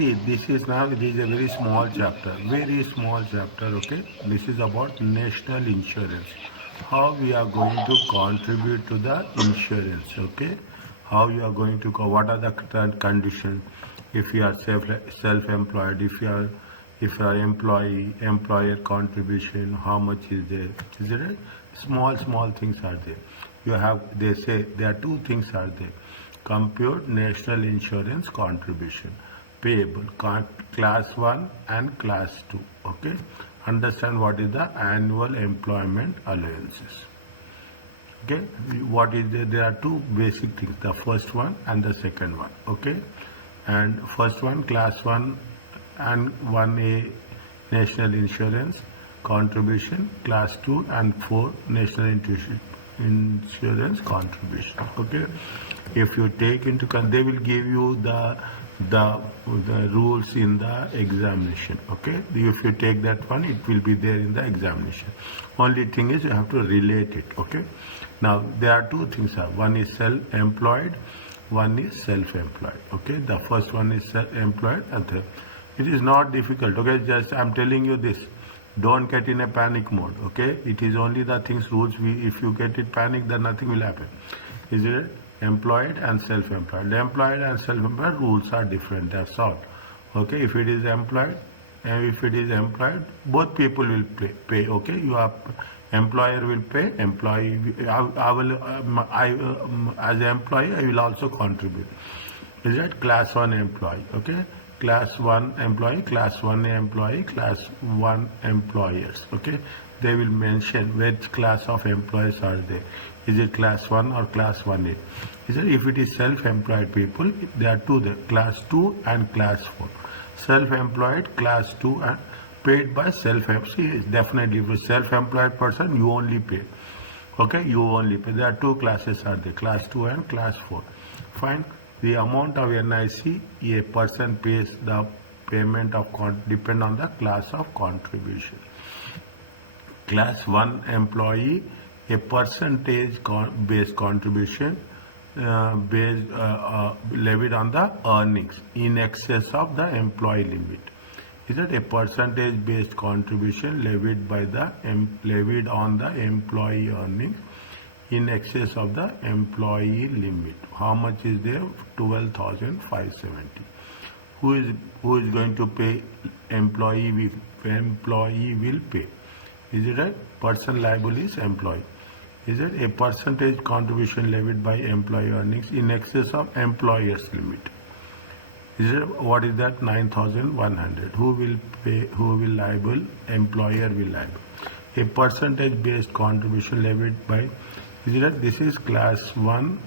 See, this is now, this is a very small chapter, okay. This is about national insurance, how we are going to contribute to the insurance, okay. How you are going to, what are the conditions, if you are self-employed, if you are employer contribution, how much is there, is there? Small things are there. You have, they say there are two things are there: compute national insurance contribution payable, class 1 and class 2, okay. Understand what is the annual employment allowances, okay. What is there are two basic things, the first one and the second one, okay. And first one, class 1 and 1A national insurance contribution, class 2 and 4 national insurance contribution, okay. If you take into account, they will give you the rules in the examination, okay. If you take that one, it will be there in the examination. Only thing is you have to relate it, okay. Now there are two things, one is self-employed, one is self-employed, okay. The first one is self-employed, and it is not difficult, okay. Just I'm telling you this, don't get in a panic mode, okay. It is only the things, rules, if you get it panic, then nothing will happen. Is it employed and self-employed? The employed and self-employed rules are different, that's all, okay. If it is employed and if it is employed, both people will pay, okay. You are, employer will pay, employee, as an employee I will also contribute. Is it class 1 employee, okay. Class 1 employee, class 1A employee, class 1 employers, okay. They will mention which class of employees are there. Is it class 1 or class 1A? Is it, if it is self-employed people, there are two there, class 2 and class 4. Self-employed, class 2, and paid by self-employed. Definitely, if you self-employed person, you only pay, okay. You only pay. There are two classes are there, class 2 and class 4. Fine. The amount of NIC a person pays, the payment of depend on the class of contribution. Class 1 employee, a percentage based contribution levied on the earnings in excess of the employee limit. Is it a percentage based contribution levied on the employee earnings in excess of the employee limit? How much is there? 12,570. Who is going to pay? Employee will pay. Is it right? Person liable is employee. Is it a percentage contribution levied by employee earnings in excess of employer's limit? Is it, what is that? 9,100. Who will pay? Who will liable? Employer will liable. A percentage based contribution levied by, is it right? This is class 1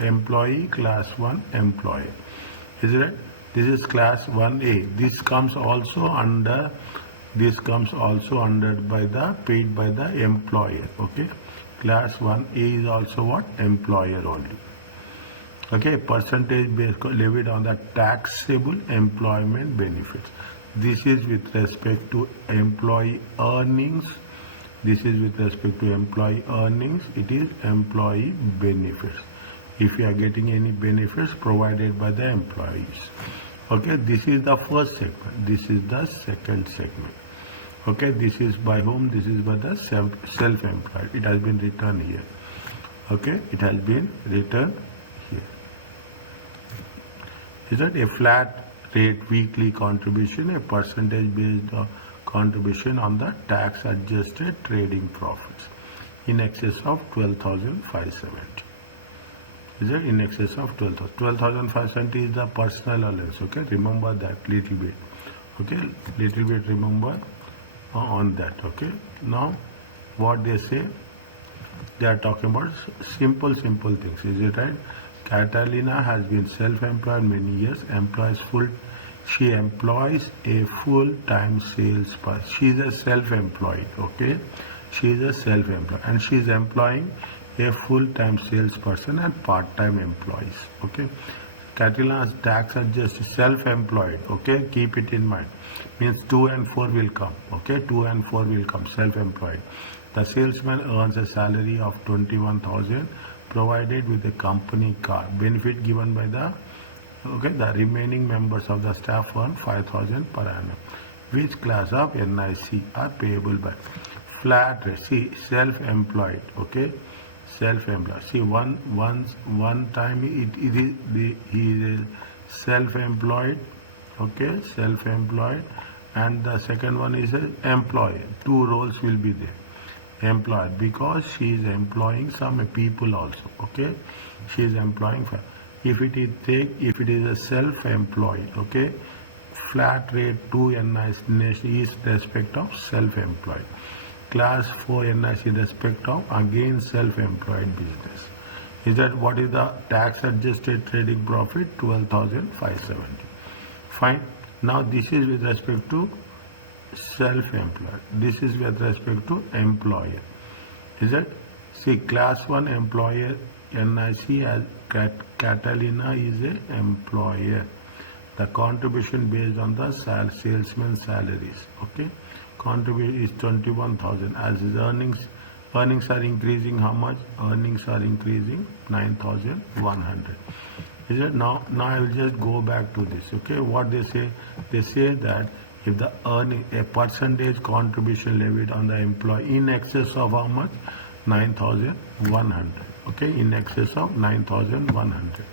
employee, class 1 employer. Is it right? This is class 1A. This comes also under by the paid by the employer, okay. Class 1A is also what? Employer only, okay. Percentage based levied on the taxable employment benefits. This is with respect to employee earnings. This is with respect to employee earnings. It is employee benefits. If you are getting any benefits provided by the employees, okay. This is the first segment. This is the second segment, okay. This is by whom? This is by the self-employed. It has been written here, okay. It has been written here. Is that a flat rate weekly contribution, a percentage based contribution on the tax adjusted trading profits in excess of 12,570. Is it in excess of 12,570 is the personal allowance, okay. Remember that little bit, okay. Little bit remember on that, okay. Now what they say, they are talking about simple things. Is it right? Catalina has been self-employed many years, she employs a full-time salesperson. She is a self-employed, okay. She is a self-employed and she is employing a full-time salesperson and part-time employees, okay. Catalina's tax adjusted, self-employed, okay. Keep it in mind. Means 2 and 4 will come, okay. 2 and 4 will come, self-employed. The salesman earns a salary of 21,000 provided with a company car. Benefit given by the Okay, the remaining members of the staff earn 5,000 per annum. Which class of NIC are payable by? Flat rate. See, self-employed. Okay, self-employed. See, one time he is self-employed. Okay, self-employed, and the second one is a employee. Two roles will be there. Employed, because she is employing some people also. Okay, she is employing. If it is a self-employed, okay, flat rate 2 NIC is respect of self-employed. Class 4 NIC respect of again self-employed business. Is that what is the tax adjusted trading profit? 12,570. Fine. Now this is with respect to self-employed. This is with respect to employer. Is it? See, class 1 employer NIC as Catalina is a employer. The contribution based on the salesman salaries. Okay, contribution is 21,000. As his earnings are increasing, how much? Earnings are increasing 9,100. Is it? Now I will just go back to this. Okay, what they say? They say that if the earning a percentage contribution levied on the employee in excess of how much? 9,100. Okay, in excess of 9,100.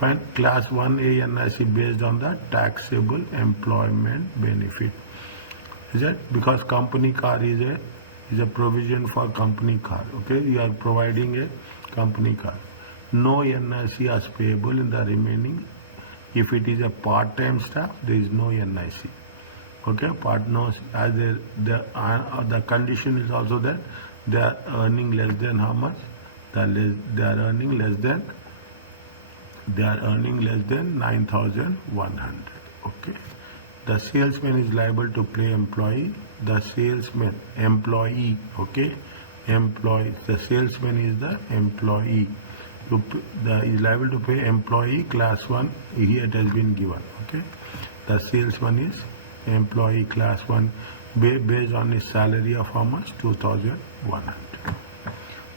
Fine. Class 1A NIC based on the taxable employment benefit. Is it? Because company car is a provision for company car. Okay, you are providing a company car. No NIC is payable in the remaining. If it is a part-time staff, there is no NIC. Okay, partners as the condition is also that they are earning less than how much? They are earning less than 9,100. Okay. The salesman is liable to pay employee. The salesman employee. Okay. Employee. The salesman is the employee. Is liable to pay employee class 1. Here it has been given. Okay. The salesman is employee class 1 based on his salary of how much? 2,100.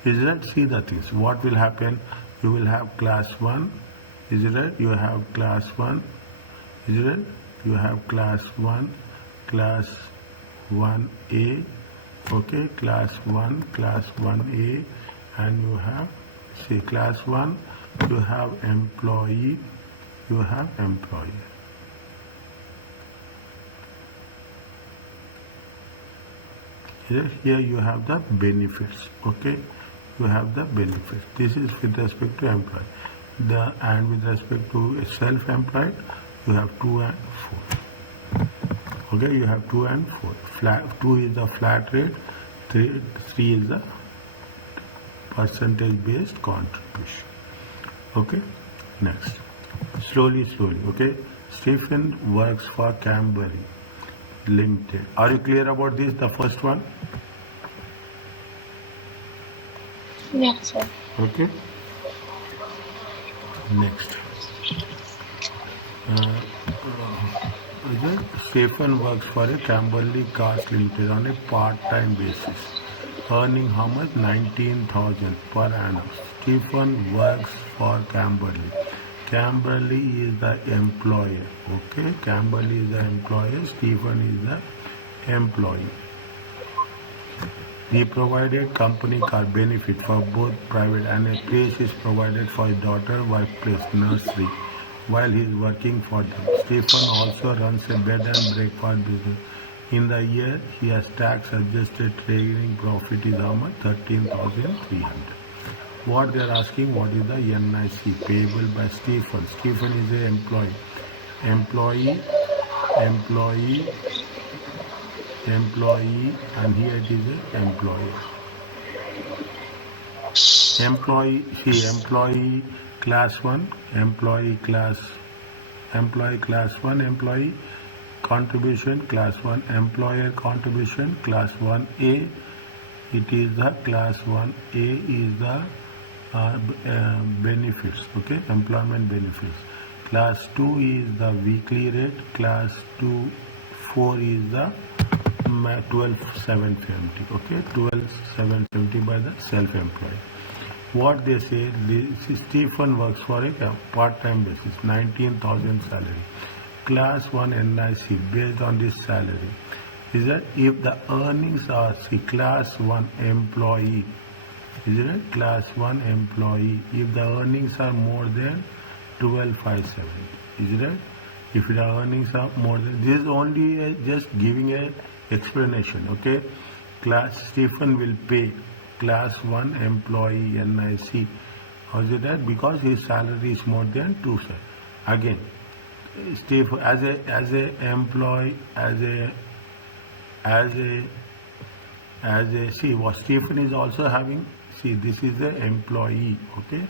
Is that? See the things. What will happen? You will have class 1. Is it right? You have class 1. Is it right? You have class 1, class 1A. Okay, class 1, class 1A, and you have, see, class 1, you have employee, you have employer. Here you have the benefits. Okay, you have the benefits. This is with respect to employee. And with respect to self-employed, you have 2 and 4. Okay, you have 2 and 4. 2 is the flat rate, 3 is the percentage based contribution. Okay, next. Slowly. Okay, Stephen works for Camberley Limited. Are you clear about this? The first one? Yes, sir. Okay. Next. Stephen works for a Camberley Cars Limited on a part-time basis, earning how much? 19,000 per annum. Stephen works for Camberley. Camberley is the employer. Okay, Camberley is the employer. Stephen is the employee. He provided company car benefit for both private, and a place is provided for his daughter workplace nursery while he is working for them. Stephen also runs a bed and breakfast business. In the year, he has tax adjusted trading profit is how much? 13,300. What they are asking, what is the NIC payable by Stephen? Stephen is an employee. Employee, and here it is an employer. Employee class 1, employee class 1, employee contribution class 1, employer contribution class 1A. It is the class 1A is the benefits. Okay, employment benefits. Class 2 is the weekly rate. Class 4 is the 12,750. Okay, 12,750 by the self-employed. What they say, Stephen works for a part-time basis, 19,000 salary. Class 1 NIC based on this salary is that if the earnings are, see, class 1 employee, is it class 1 employee, if the earnings are more than 12,570, is it? If the earnings are more than, this is only just giving a explanation, okay? Class Stephen will pay class 1 employee NIC. How is it that? Because his salary is more than 2, sir. Again, Stephen as a employee, see what Stephen is also having, see, this is the employee, okay,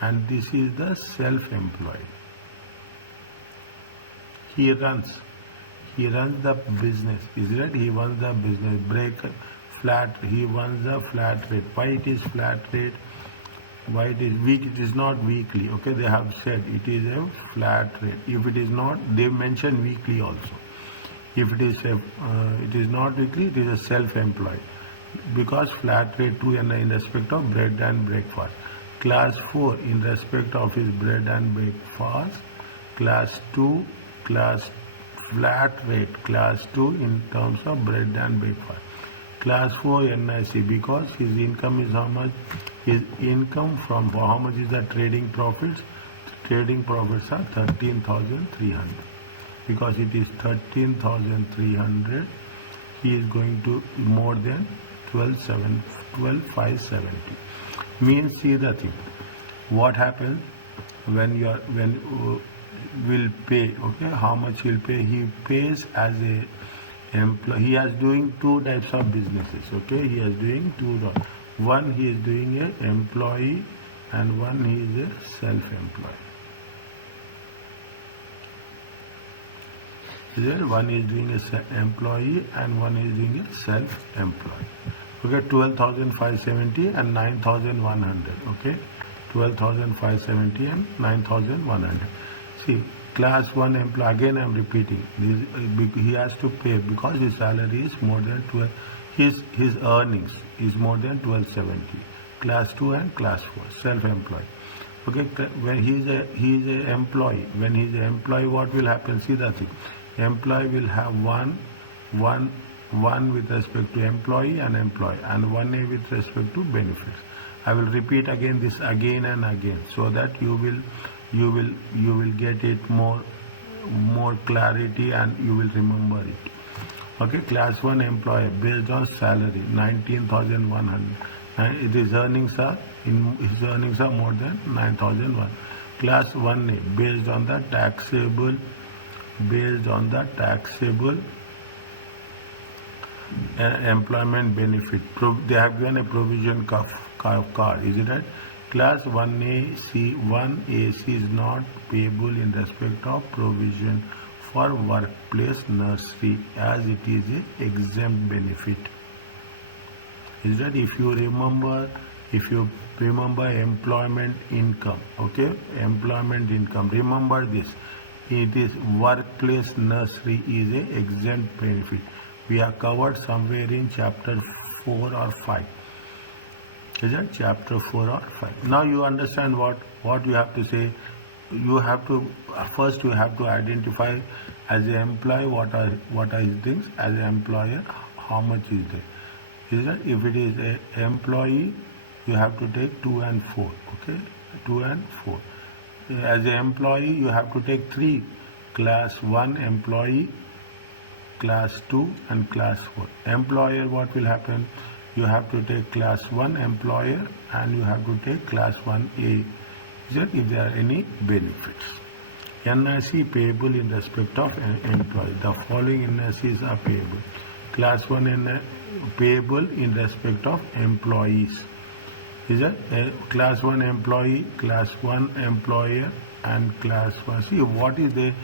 and this is the self-employed. He runs the business, is it? He runs the business, flat, he runs the flat rate. Why it is flat rate? Why it is week? It is not weekly, okay? They have said it is a flat rate. If it is not, they mention weekly also. If it is not weekly, it is a self-employed. Because flat rate 2 in respect of bread and breakfast. Class 4 in respect of his bread and breakfast. Class 2, class flat rate, class 2 in terms of bread and breakfast. Class 4 NIC because his income is how much? His income from how much is the trading profits? Trading profits are 13,300. Because it is 13,300, he is going to more than 12,570. Means, see the thing. What happens when will pay, okay? How much he'll pay? He pays as a employee. He is doing two types of businesses, okay? He is doing two. One, he is doing a employee, and one, he is a self-employed. One is doing a employee and one is doing a self-employed. Okay, 12,570 and 9,100. Okay, 12,570 and 9,100. See, class 1 employee, again I am repeating, this, he has to pay because his salary is more than 12, his earnings is more than 1270. Class 2 and class 4, self-employed. Okay, when he is a employee, when he is an employee, what will happen? See the thing. Employee will have one with respect to employee and employee, and 1A with respect to benefits. I will repeat again this again and again so that you will get it more clarity and you will remember it. Okay, class 1 employee based on salary 19,100, and his earnings are more than 9,001. Class 1A based on the taxable employment benefit. They have given a provision card, is it right? Class 1AC is not payable in respect of provision for workplace nursery as it is a exempt benefit. Is that if you remember employment income, okay, employment income, remember this. It is workplace nursery is a exempt benefit. We have covered somewhere in chapter 4 or 5. Is that chapter 4 or 5? Now you understand what you have to say. You have to first identify as an employee what are his things. As an employer, how much is there? Is that if it is an employee, you have to take 2 and 4. Okay, 2 and 4. As an employee, you have to take 3. Class 1 employee, class 2 and class 4. Employer, what will happen? You have to take class 1 employer and you have to take class 1A. If there are any benefits. NIC payable in respect of employee. The following NICs are payable. Class 1 payable in respect of employees. Is that class 1 employee, class 1 employer and class 1. See what is this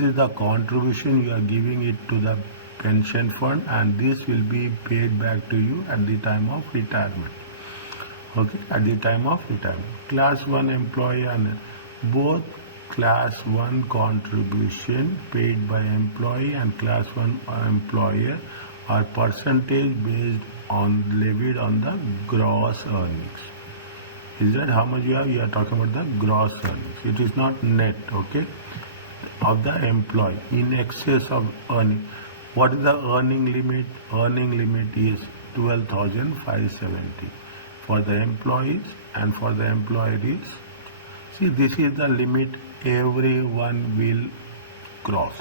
is the contribution you are giving it to the pension fund, and this will be paid back to you at the time of retirement. Okay, at the time of retirement. Class 1 employee and both class 1 contribution paid by employee and class 1 employer are percentage based on levied on the gross earnings. Is that how much you have? You are talking about the gross earnings. It is not net, okay? Of the employee in excess of earning. What is the earning limit? Earning limit is 12,570 for the employees, and for the employees. See, this is the limit everyone will cross.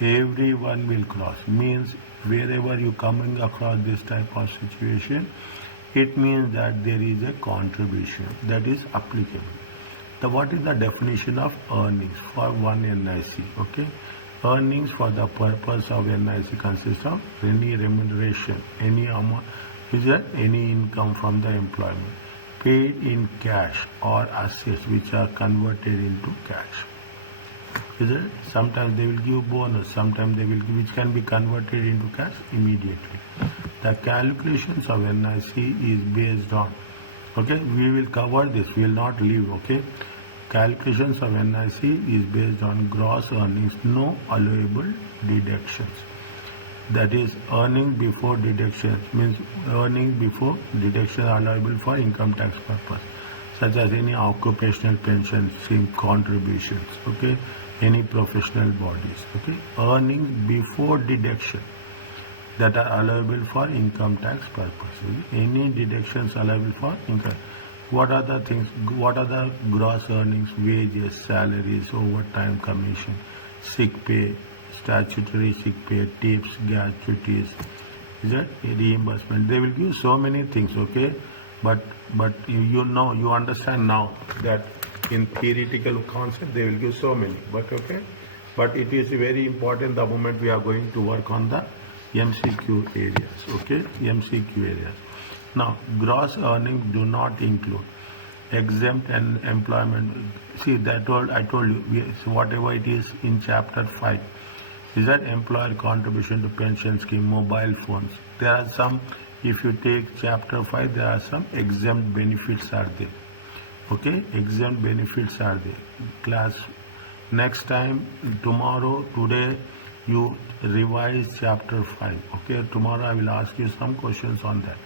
Everyone will cross. Means wherever you coming across this type of situation, it means that there is a contribution that is applicable. What is the definition of earnings for one NIC? Okay, earnings for the purpose of NIC consists of any remuneration, any amount, is that any income from the employment paid in cash or assets which are converted into cash. Is it? Sometimes they will give bonus, sometimes they will give, which can be converted into cash immediately. The calculations of NIC is based on, okay, we will cover this, we will not leave, okay. Calculations of NIC is based on gross earnings, no allowable deductions. That is, earnings before deductions means earnings before deduction are allowable for income tax purpose, such as any occupational pension scheme contributions, okay, any professional bodies, okay. Earnings before deduction that are allowable for income tax purposes. Any deductions allowable for income. What are the things? What are the gross earnings? Wages, salaries, overtime, commission, sick pay, statutory sick pay, tips, gratuities, is that reimbursement? They will give so many things, okay? But you know, you understand now that in theoretical concept they will give so many, but okay? But it is very important the moment we are going to work on the MCQ areas, okay? MCQ areas. Now, gross earnings do not include exempt and employment. See, I told you, whatever it is in chapter 5, is that employer contribution to pension scheme, mobile phones. There are some, if you take chapter 5, there are some exempt benefits are there. Okay, exempt benefits are there. Class, next time, tomorrow, today, you revise chapter 5. Okay, tomorrow I will ask you some questions on that.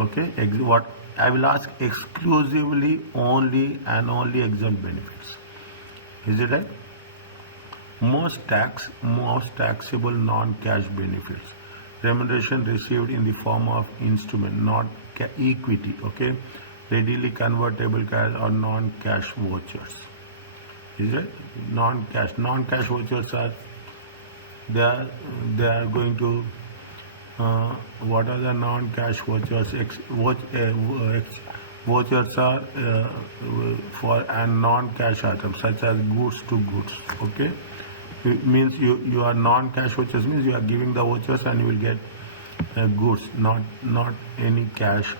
Okay, what I will ask exclusively only and only exempt benefits. Is it right? Most taxable non-cash benefits, remuneration received in the form of instrument, not equity, okay, readily convertible cash or non-cash vouchers. Is it? Non-cash vouchers are, they are going to, what are the non-cash vouchers? Vouchers are for and non-cash items such as goods to goods, okay. It means you are non-cash vouchers means you are giving the vouchers and you will get goods, not any cash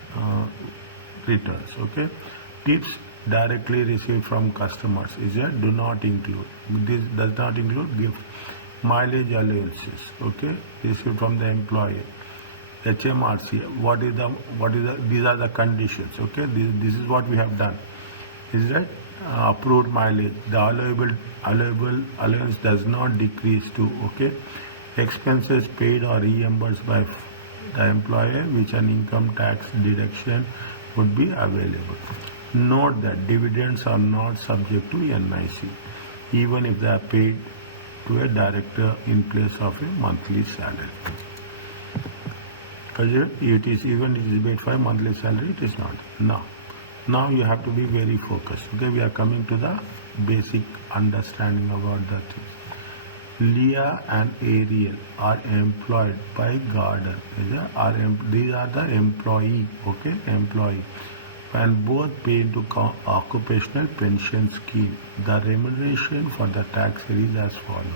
returns, okay. Tips directly received from customers is that do not include. This does not include gift, mileage allowances, okay, received from the employee. HMRC, what is the these are the conditions, okay. This is what we have done. Is that approved mileage, the allowable allowance does not decrease to, okay, expenses paid or reimbursed by the employer which an income tax deduction would be available. Note that dividends are not subject to NIC even if they are paid to a director in place of a monthly salary. It is paid for a monthly salary, it is not. Now you have to be very focused. Okay, we are coming to the basic understanding about the thing. Leah and Ariel are employed by Garden. These are the employee, okay, employee, and both pay into occupational pension scheme. The remuneration for the tax year is as follows.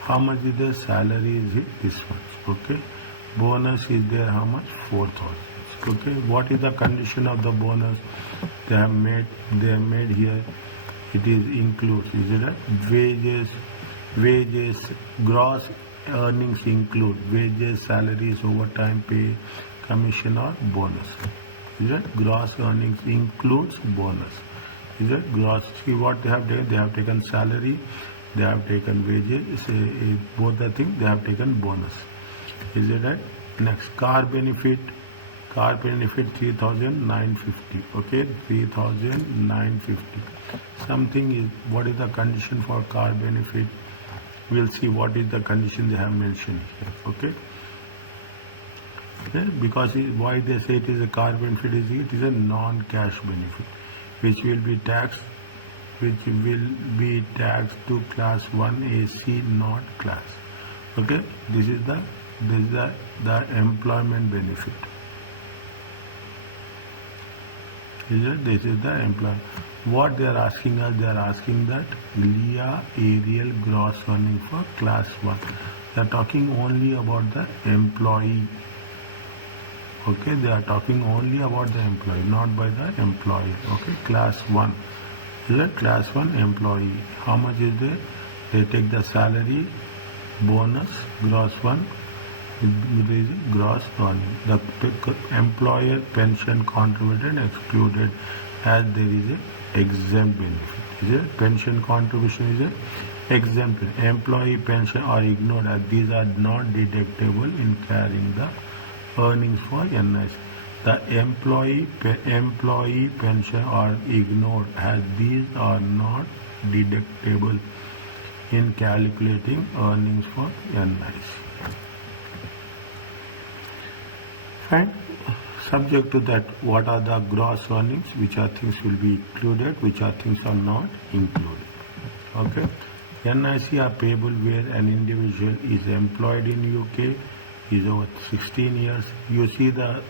How much is the salary? Is it this much? Okay. Bonus is there. How much? 4,000. Okay. What is the condition of the bonus? They have made here. It is includes. Is it right? Wages, gross earnings include wages, salaries, overtime pay, commission or bonus. Is it? Gross earnings includes bonus. Is it? Gross. See what they have done. They have taken salary. They have taken wages. Both the things. They have taken bonus. Is it right? Next, car benefit car benefit 3,950. Okay, 3,950. Something is, what is the condition for car benefit? We'll see what is the condition they have mentioned here. Okay. Because why they say it is a car benefit is it is a non-cash benefit, which will be taxed to class 1 AC, not class. Okay, this is the employment benefit. This is the employment. What they are asking us, they are asking that LIA aerial gross earning for class 1. They are talking only about the employee. Okay, they are talking only about the employee, not by the employee. Okay, class 1. Is it class 1 employee? How much is there? They take the salary, bonus, gross 1, it is gross earning. The employer pension contributed excluded, as there is a exempt benefit. Is it? Pension contribution is a exempt. Employee pension are ignored as these are not deductible in carrying the earnings for NIC. The employee pension are ignored as these are not deductible in calculating earnings for NIC. Fine. Subject to that, what are the gross earnings, which are things will be included, which are things are not included. Okay. NIC are payable where an individual is employed in UK, is over 16 years. You see the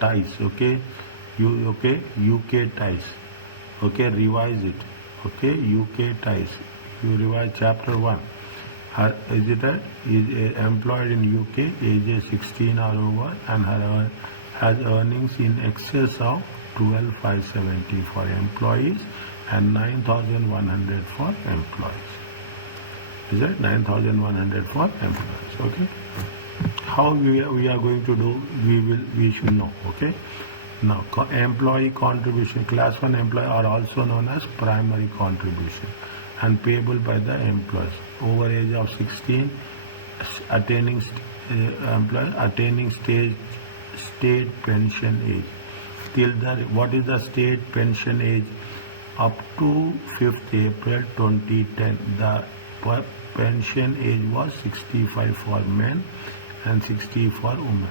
ties. Okay, UK ties. Okay, revise it. Okay, UK ties. You revise chapter 1. Is it that is employed in UK, ages 16 or over, and has earnings in excess of 12,570 for employees and 9,100 for employees. Is it 9,100 for employees? Okay. How we are going to do? We should know. Okay. Now, employee contribution, class 1 employee are also known as primary contribution and payable by the employees over age of 16, attaining state pension age. Till what is the state pension age? Up to 5th April 2010, the pension age was 65 for men and 60 for women.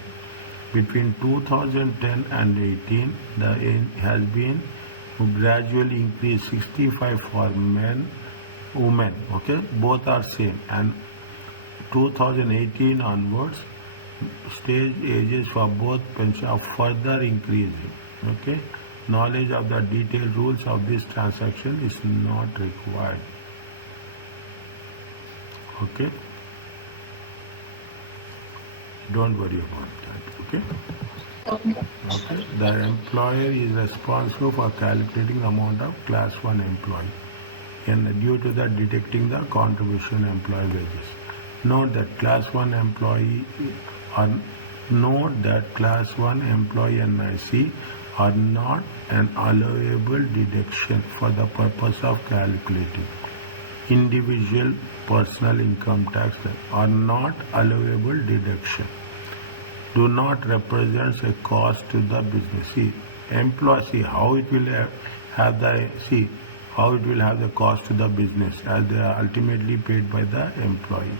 Between 2010 and 18, the age has been gradually increased 65 for women. Okay, both are same, and 2018 onwards, stage ages for both pension are further increasing. Okay, knowledge of the detailed rules of this transaction is not required. Okay, don't worry about that. Okay. Okay. The employer is responsible for calculating the amount of class 1 employee and due to that deducting the contribution employee wages. Note that class 1 employee NIC are not an allowable deduction for the purpose of calculating individual personal income tax, are not allowable deduction. Do not represent a cost to the business. See, how it will have the cost to the business as they are ultimately paid by the employee.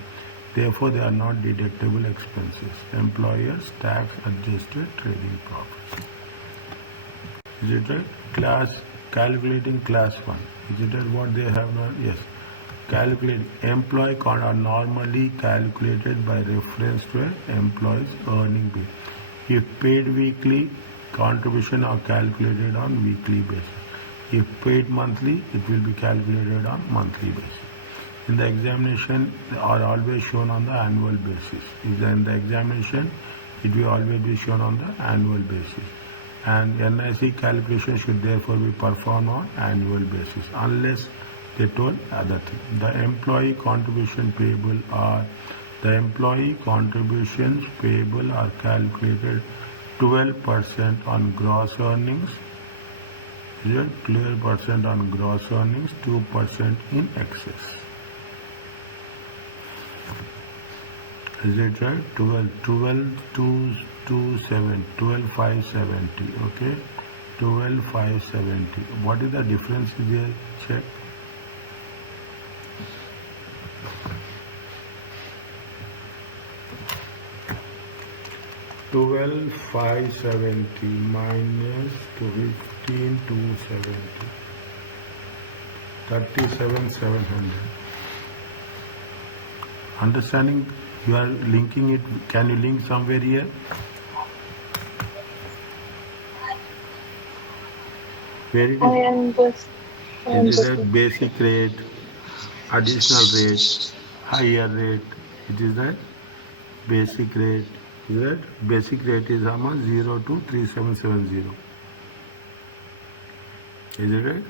Therefore, they are not deductible expenses. Employers tax adjusted trading profits. Is it right? Calculating class 1. Is it right what they have done? Yes. Calculate employee count are normally calculated by reference to an employee's earning base. If paid weekly, contribution are calculated on weekly basis. If paid monthly, it will be calculated on monthly basis. In the examination, they are always shown on the annual basis. If in the examination, it will always be shown on the annual basis. And NIC calculation should therefore be performed on annual basis unless they told other thing. The employee contributions payable are calculated 12% on gross earnings. 12% on gross earnings, 2% in excess. Is it right? 12 12,570. Okay, 12,570. What is the difference there? Check. 12,570 minus 15,270. 37,700. Understanding? You are linking it. Can you link somewhere here? Where it I is? am just. I am Is it a just. basic rate, additional rate, higher rate? It is that basic rate. Is that basic rate is how much? 023770. Is it right?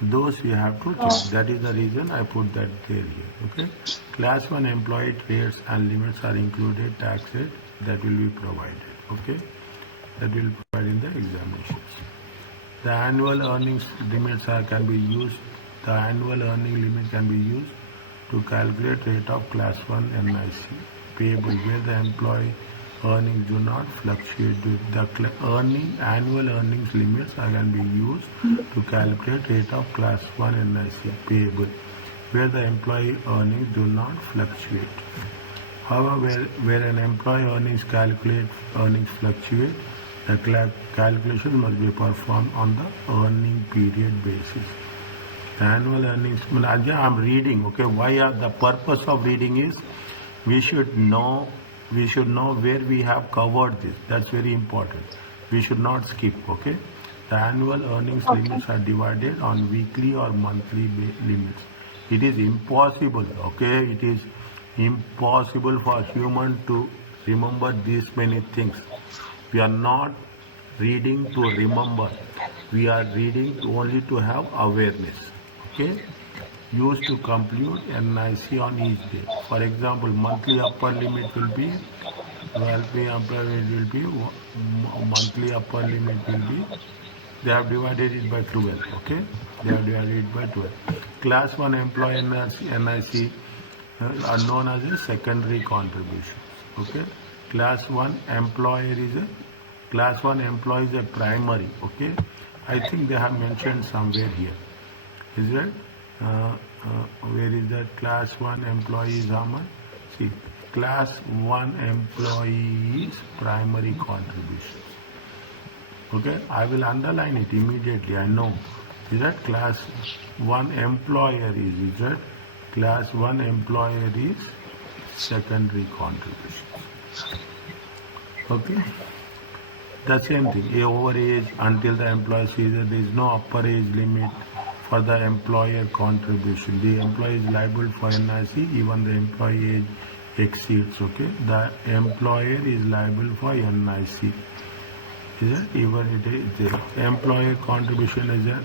Those we have to check. That is the reason I put that there here. Okay. Class 1 employee rates and limits are included. Tax rate that will be provided. Okay. That will be provided in the examinations. The annual earnings limits can be used. The annual earning limit can be used to calculate rate of class 1 NIC payable where the employee earnings do not fluctuate. The annual earnings limits can be used to calculate rate of class 1 NIC payable where the employee earnings do not fluctuate. However, where an employee earnings fluctuate, the calculation must be performed on the earning period basis. The annual earnings, I am reading, okay, the purpose of reading is we should know where we have covered this. That's very important. We should not skip, okay. The annual earnings limits are divided on weekly or monthly limits. It is impossible, okay, it is impossible for a human to remember these many things. We are not reading to remember. We are reading only to have awareness. Okay? Used to compute NIC on each day. For example, monthly upper limit will be monthly upper limit will be, they have divided it by 12. Okay? They have divided it by 12. Class 1 employee NIC are known as a secondary contribution. Okay? Class 1 employer is a primary. Okay? I think they have mentioned somewhere here. Is that? Where is that? Class 1 employee is how much? See, class 1 employee is primary contributions. Okay? I will underline it immediately. I know. Is that class 1 employer is that? Class 1 employer is secondary contributions. Okay? The same thing, over age until the employer sees that there is no upper age limit for the employer contribution. The employee is liable for NIC even the employee age exceeds. Okay, the employer is liable for NIC. Is it even it is the employer contribution is an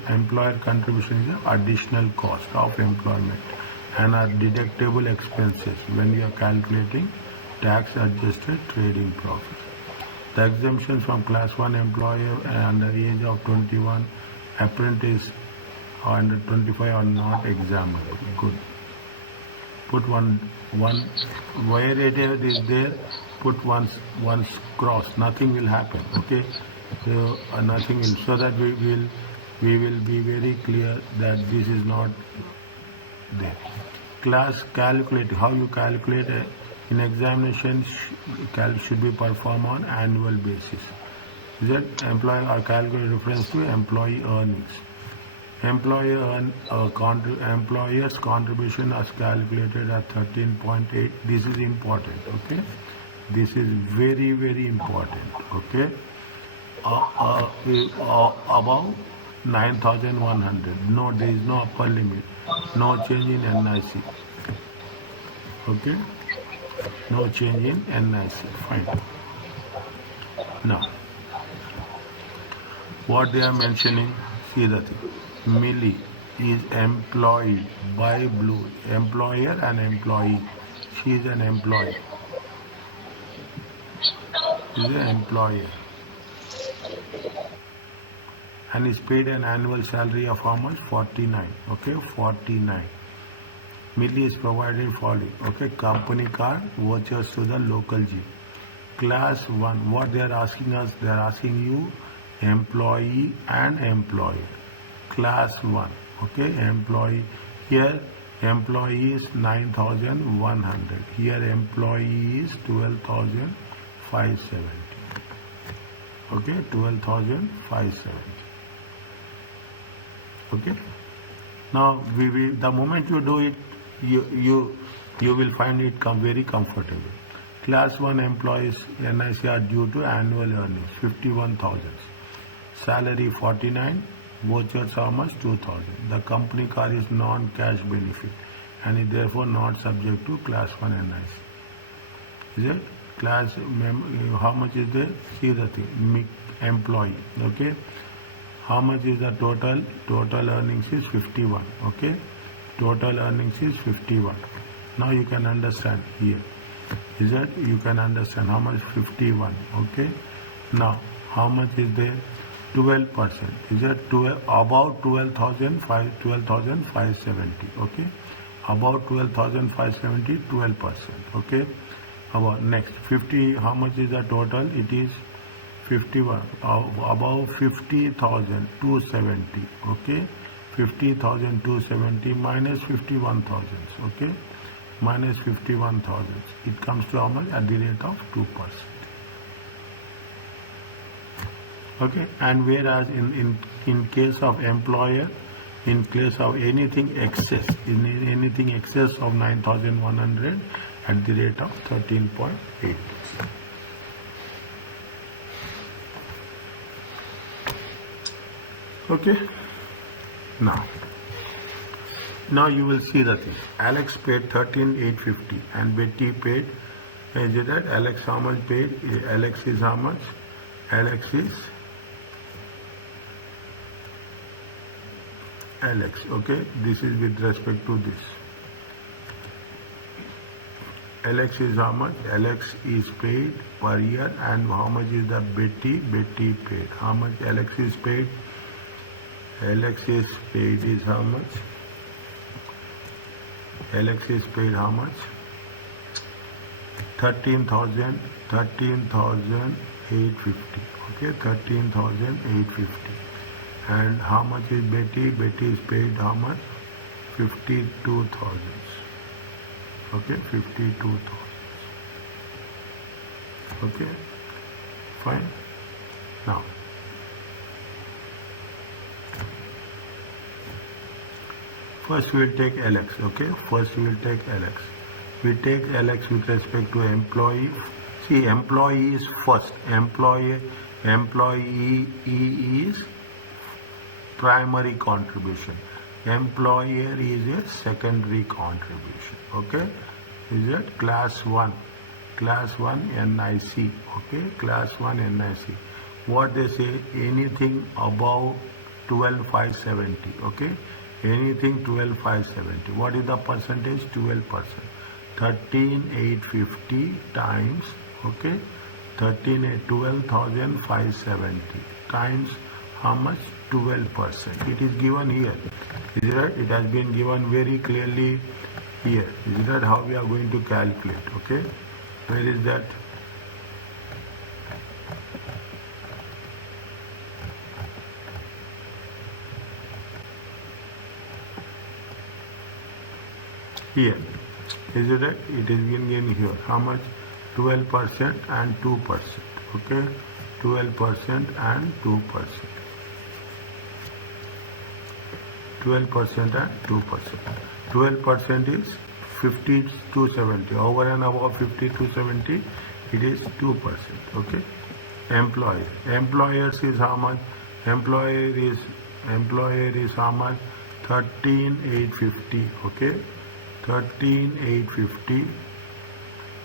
additional cost of employment and are deductible expenses when you are calculating tax adjusted trading profit. The exemptions from class 1 employer under the age of 21, apprentice under 25 are not examinable. Good. Put one where it is there, put one cross. Nothing will happen. Okay, so nothing will. So that we will be very clear that this is not there. Class calculate. How you calculate in examination should be performed on annual basis. That employer are calculated reference to employee earnings. Employer's contribution is calculated at 13.8. This is important. Okay, this is very very important. Okay, above 9,100. No, there is no upper limit. No change in NIC. Okay. No change in NIC. Fine. Now, what they are mentioning, see the thing. Millie is employed by Blue. Employer and employee. She is an employee. She is an employer. And is paid an annual salary of how much? 49. Okay, 49. Millie is provided following. Okay, company car, vouchers to the local gym. Class 1, what they are asking us, they are asking you employee and employer. Class 1, okay, employee. Here employee is 9,100. Here employee is 12,570. Okay, 12,570. Okay. Now the moment you do it, you will find it very comfortable. Class 1 employees NIC are due to annual earnings 51,000. Salary 49. Vouchers how much? 2,000. The company car is non-cash benefit and is therefore not subject to class 1 NIC. Is it? How much is there? See the thing. Employee. Okay. How much is the total? Total earnings is 51. Okay. Total earnings is 51. Now you can understand here. Is it? You can understand how much? 51. Okay. Now how much is there? 12%. Is it 12, about 12,570. Okay. About 12,570, 12%. Okay. About next 50. How much is the total? It is 51. About 50,270. Okay. 50,270 minus 51,000. Okay. Minus 51,000. It comes to how much? At the rate of 2%. Okay, and whereas in case of employer, in case of anything excess, in anything excess of 9,100 at the rate of 13.8%. Okay, now you will see the thing. Alex paid 13,850 and Betty paid, is it that? Alex how much paid? Alex is how much? Alex, okay, this is with respect to this. Alex is how much? Alex is paid per year, and how much is the Betty paid? How much Alex is paid? Alex is paid is how much? Alex is paid how much? 13,850. Okay, 13,850. And how much is Betty? Betty is paid how much? 52,000. Okay, 52,000. Okay, fine. Now, first we will take Alex. Okay, first we will take Alex. We take Alex with respect to employee. See, employee is first. Employee is primary contribution. Employer is a secondary contribution. Okay, is it class 1? Class 1 NIC. Okay, class 1 NIC. What they say, anything above 12,570. Okay, anything 12,570. What is the percentage? 12%. 13,850 times, okay, 12,570 times how much? 12%. It is given here. Is it right? It has been given very clearly here. Is that how we are going to calculate? Okay, where is that? Here. Is it right? It is given here. How much? 12% and 2%. Okay, 12% and 2%. 12% and 2%. 12% is 50,270. Over and above 50,270, it is 2%. Okay. Employer. Employers is how much? Employer is how much? 13,850. Okay. 13,850.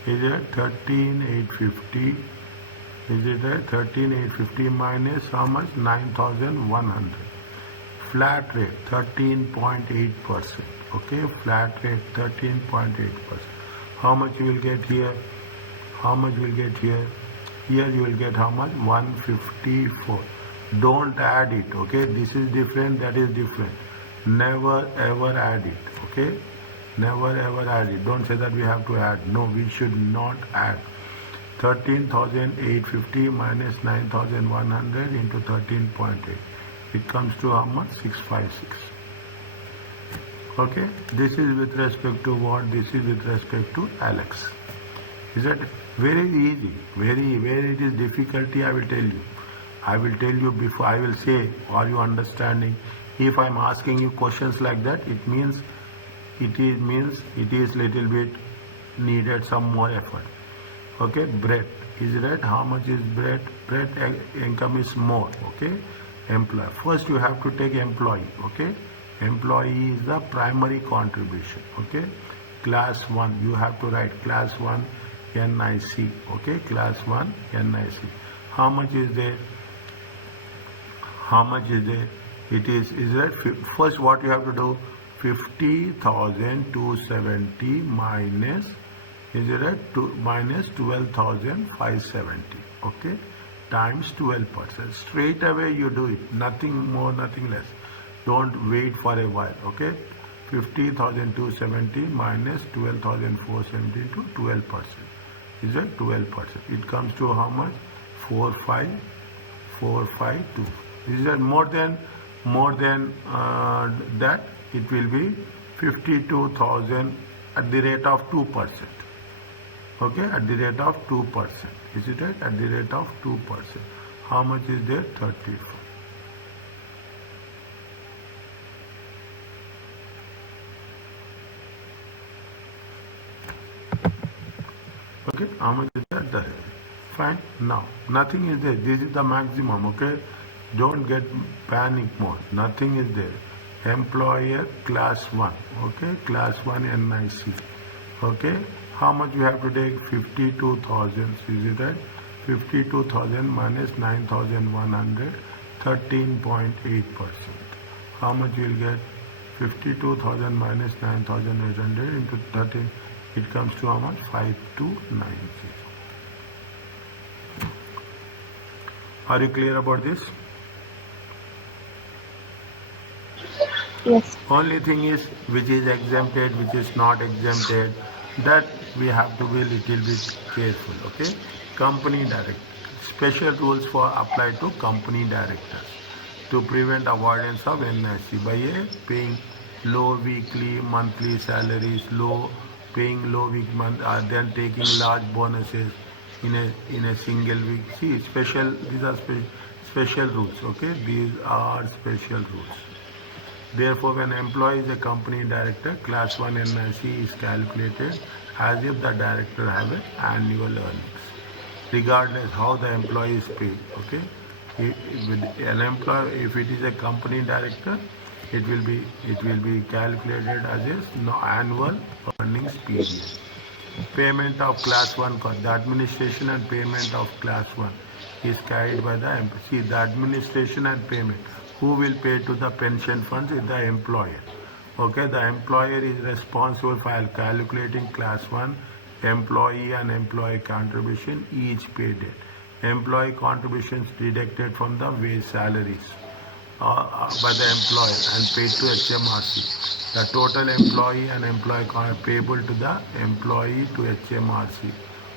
Is it 13,850? Is it 13,850 minus how much? 9,100. Flat rate 13.8%. Okay, flat rate 13.8%. How much you will get here? How much you will get here? Here you will get how much? 154. Don't add it. Okay, this is different, that is different. Never ever add it. Okay, never ever add it. Don't say that we have to add. No, we should not add. 13,850 minus 9,100 into 13.8. It comes to how much? 656. Okay, this is with respect to what? This is with respect to Alex. Is that very easy? Very, where it is difficulty, I will tell you. I will tell you before I will say, are you understanding? If I am asking you questions like that, it means it is little bit needed some more effort. Okay, bread is right. How much is bread? Bread income is more. Okay, employee. First you have to take employee. Okay, employee is the primary contribution. Okay, class 1 you have to write class 1 NIC. Okay, class 1 NIC. How much is there? How much is there? It is that first what you have to do? 50,270 minus, is it right? Minus 12,570. Okay, times 12%. Straight away you do it. Nothing more, nothing less. Don't wait for a while. Okay, 50,270 minus 12,470 into 12%. Is that 12%? It comes to how much? 45452. Is that more than that? It will be 52,000 at the rate of 2%. Okay, at the rate of 2%. Is it right? At the rate of 2%. How much is there? 34. Okay, how much is that? There. Fine. Now, nothing is there. This is the maximum. Okay, don't get panic mode. Nothing is there. Employer class 1. Okay, class 1 NIC. Okay, how much you have to take? 52,000. Is it right? 52,000 minus 9,100, 13.8%. How much you will get? 52,000 minus 9,800 into 13. It comes to how much? 5290. Are you clear about this? Yes. Only thing is which is exempted, which is not exempted, that we have to be little bit careful. Okay, company director. Special rules for apply to company directors to prevent avoidance of NIC by paying low weekly, monthly salaries, paying low week month, then taking large bonuses in a single week. See, these are special rules. Okay, these are special rules. Therefore, when employee is a company director, class 1 NIC is calculated as if the director have an annual earnings, regardless how the employee is paid. Okay, if it is a company director, it will be calculated as a annual earnings period. Payment of class 1 cost. The administration and payment of class 1 is carried by the employee. See, the administration and payment. Who will pay to the pension funds is the employer. Okay, the employer is responsible for calculating class 1 employee and employee contribution each pay date. Employee contributions deducted from the wage salaries by the employer and paid to HMRC. The total employee and employee payable to the employee to HMRC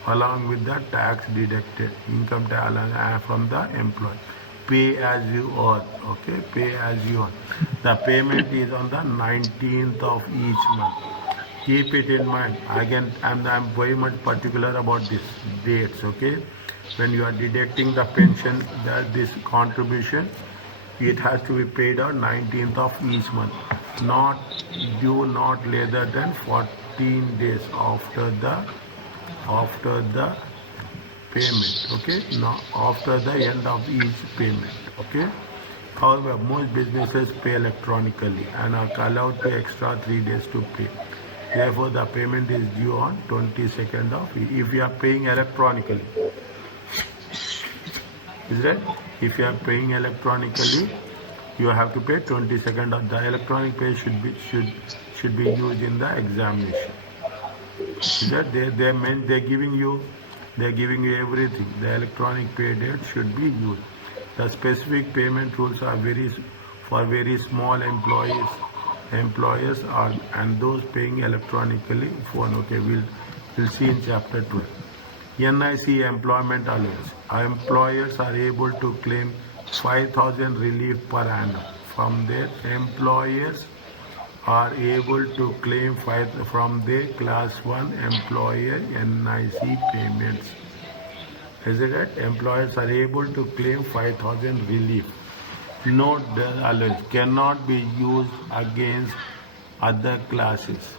along with the tax deducted income tax from the employee. Pay as you earn. Okay, pay as you earn. The payment is on the 19th of each month. Keep it in mind. Again, I'm very much particular about this dates. Okay, when you are deducting the pension, this contribution, it has to be paid on 19th of each month. Not due not later than 14 days after the payment. Okay, now after the end of each payment. Okay, however, most businesses pay electronically and are allowed to extra 3 days to pay. Therefore, the payment is due on 22nd of if you are paying electronically. Is that if you are paying electronically, you have to pay 22nd of the electronic pay should be used in the examination. Is that they're giving you everything. The electronic pay date should be used. The specific payment rules are for very small employers are and those paying electronically phone. Okay, we'll see in chapter 12. NIC employment allowance. Employers are able to claim 5,000 relief per annum from their employers are able to claim from their class 1 employer NIC payments. Is it right? Employers are able to claim 5,000 relief. Note the allowance cannot be used against other classes.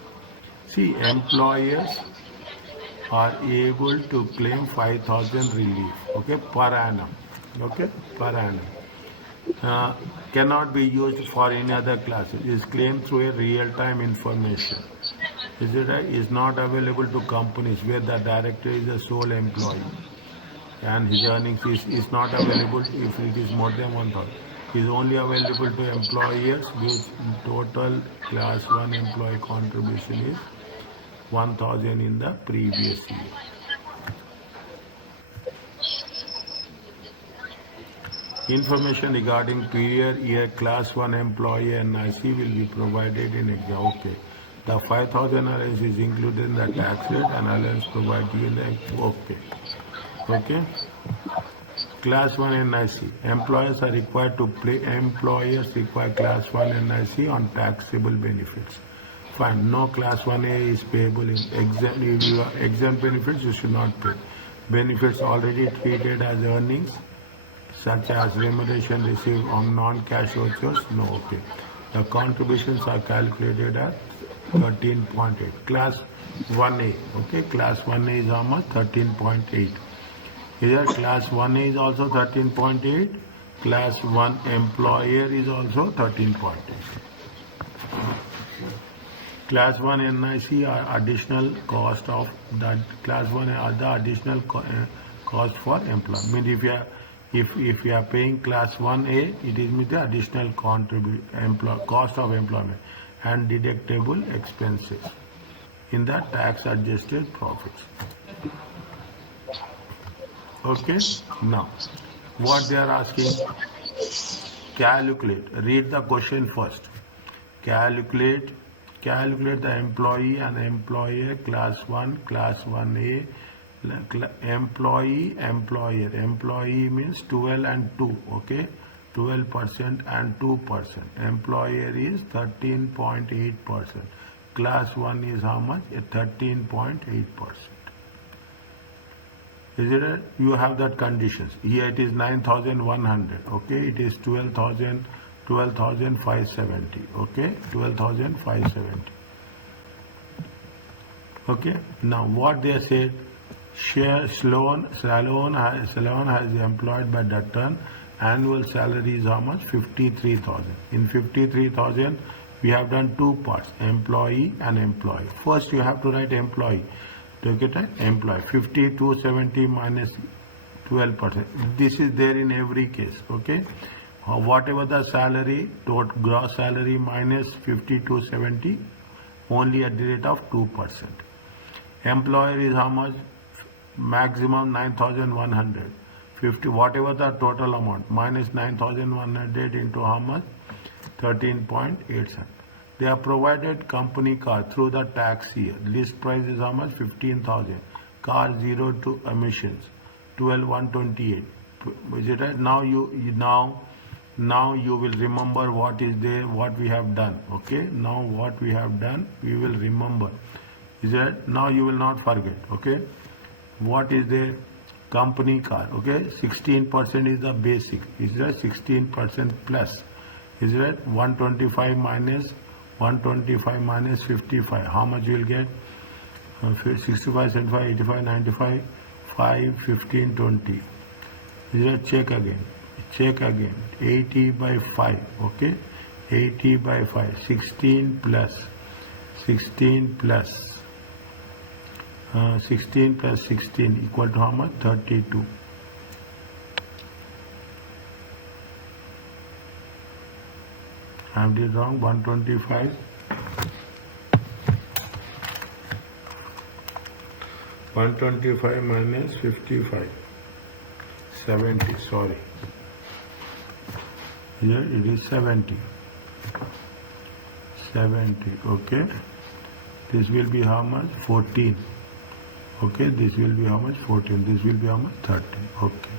See, employers are able to claim 5,000 relief, okay, per annum, okay, per annum. Cannot be used for any other classes. Is claimed through a real-time information. Is it right? Is not available to companies where the director is a sole employee and his earnings is not available if it is more than 1,000. Is only available to employers with total class 1 employee contribution is 1,000 in the previous year. Information regarding period year class 1 employee and NIC will be provided in exam. Okay. The 5,000 allowance is included in the tax rate and allowance provided in the okay. Okay. Class 1 NIC. Employers are required to pay. Employers require class 1 NIC on taxable benefits. Fine. No class 1A is payable in exempt. If you are exempt benefits, you should not pay. Benefits already treated as earnings, such as remuneration received on non-cash vouchers, no, okay. The contributions are calculated at 13.8. Class 1A, okay. Class 1A is how much? 13.8. Here, class 1A is also 13.8. Class 1 employer is also 13.8. Class 1 NIC are additional cost of that. Class 1 are the additional cost for employment. Means if you are paying class 1A, it is with the additional cost of employment and deductible expenses in the tax adjusted profits. Okay. Now, what they are asking? Calculate. Read the question first. Calculate the employee and employer class 1, class 1A, employee, employer. Employee means 12 and 2, okay? 12% and 2%. Employer is 13.8%. Class 1 is how much? 13.8%. Is it right? You have that conditions. Here it is 9,100, okay? It is 12,570, okay? 12,570. Okay? Now what they said, Salon has employed by Dutton, annual salary is how much? 53,000. In 53,000, we have done two parts, employee and employee. First, you have to write employee. To get an employee, 5270 minus 12%. This is there in every case, okay? Whatever the salary, total gross salary minus 5270, only at the rate of 2%. Employer is how much? Maximum 9,100. 50, whatever the total amount, minus 9,100 into how much? 13.8 cents. They are provided company car through the tax year. List price is how much? 15,000. Car 0 to emissions, 12,128. Is it right? Now you will remember what is there, what we have done. Okay. Now what we have done, we will remember. Is it right? Now you will not forget. Okay. What is there? Company car. Okay. 16% is the basic. Is that 16% plus? Is it right? 125 minus 55. How much you will get? 65, 75, 85, 95, 5, 15, 20. Is that check again? Check again. 80 by 5. Okay. 80 by 5. 16 plus 16 plus 16 plus 16 equal to how much? 32. I did wrong. 125. 125 minus 55. 70. Sorry. Here it is 70. 70. Okay. This will be how much? 14. Okay, this will be how much? 14. This will be how much? 13. Okay.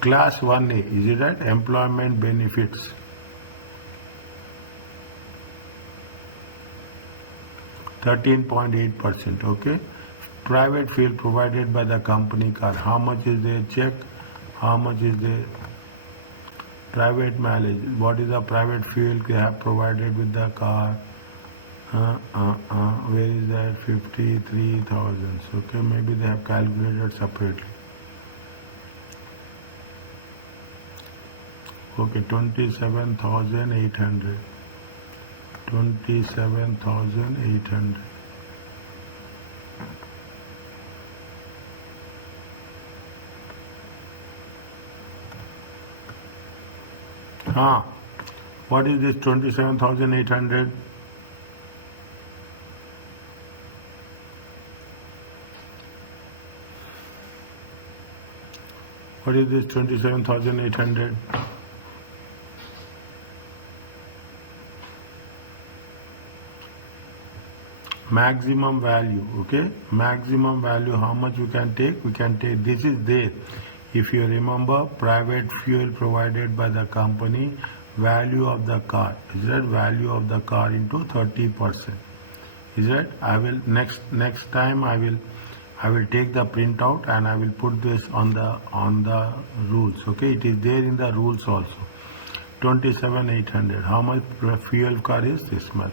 Class 1A, is it right? Employment benefits. 13.8%. Okay. Private fuel provided by the company car. How much is their check? How much is the private mileage? What is the private fuel they have provided with the car? Where is that? 53,000. Okay, maybe they have calculated separately. Okay, 27,800. 27,800. What is this 27,800? What is this 27,800? Maximum value, okay? Maximum value, how much we can take? We can take, this is there. If you remember, private fuel provided by the company, value of the car. Is that value of the car into 30%? Is that? I will next time I will take the printout and I will put this on the rules. Okay, it is there in the rules also. 27,800. How much fuel car is this much?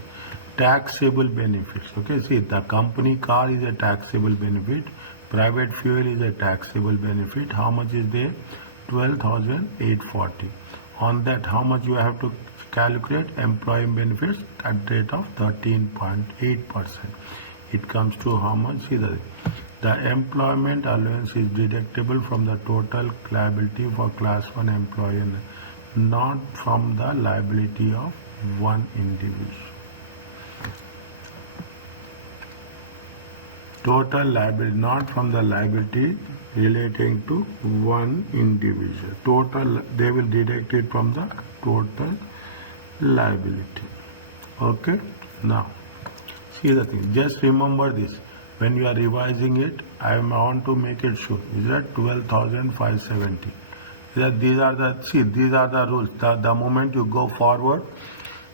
Taxable benefits. Okay, see, the company car is a taxable benefit. Private fuel is a taxable benefit. How much is there? 12,840. On that, how much you have to calculate? Employee benefits at rate of 13.8%. It comes to how much? See, the employment allowance is deductible from the total liability for class 1 employee, not from the liability of one individual. Total liability, not from the liability relating to one individual. Total, they will deduct it from the total liability. Okay? Now, see the thing. Just remember this. When you are revising it, I want to make it sure. Is that 12,570? These are the rules. The moment you go forward,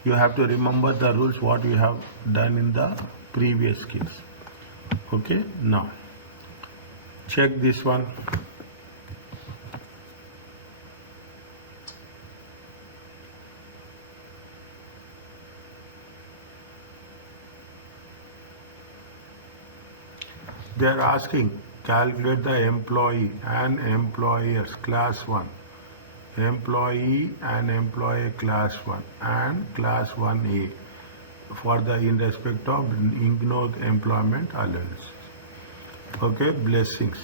you have to remember the rules what you have done in the previous case. Okay, now check this one. They are asking calculate the employee and employers class 1. Employee and employee class 1 and class 1A for the in respect of ignored employment allowance. Okay, blessings.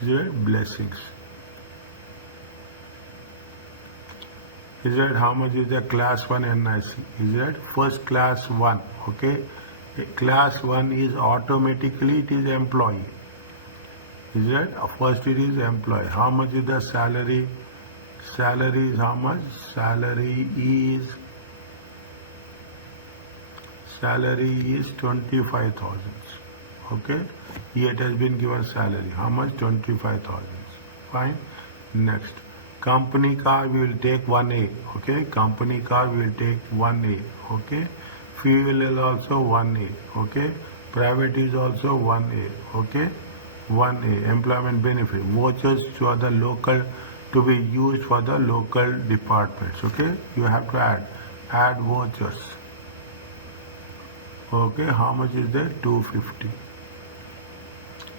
Is it blessings? Is it how much is the class 1 NIC? Is it first class 1? Okay, class 1 is automatically it is employee. Is it first it is employee? How much is the salary? Salary is how much? Salary is 25,000. Okay, here it has been given salary. How much? 25,000. Fine. Next, company car we will take 1A. Okay, company car we will take 1A. Okay, fuel is also 1A. Okay, private is also 1A. Okay, 1A. Employment benefit vouchers to the local to be used for the local departments. Okay, you have to add vouchers. Okay, how much is there? 250.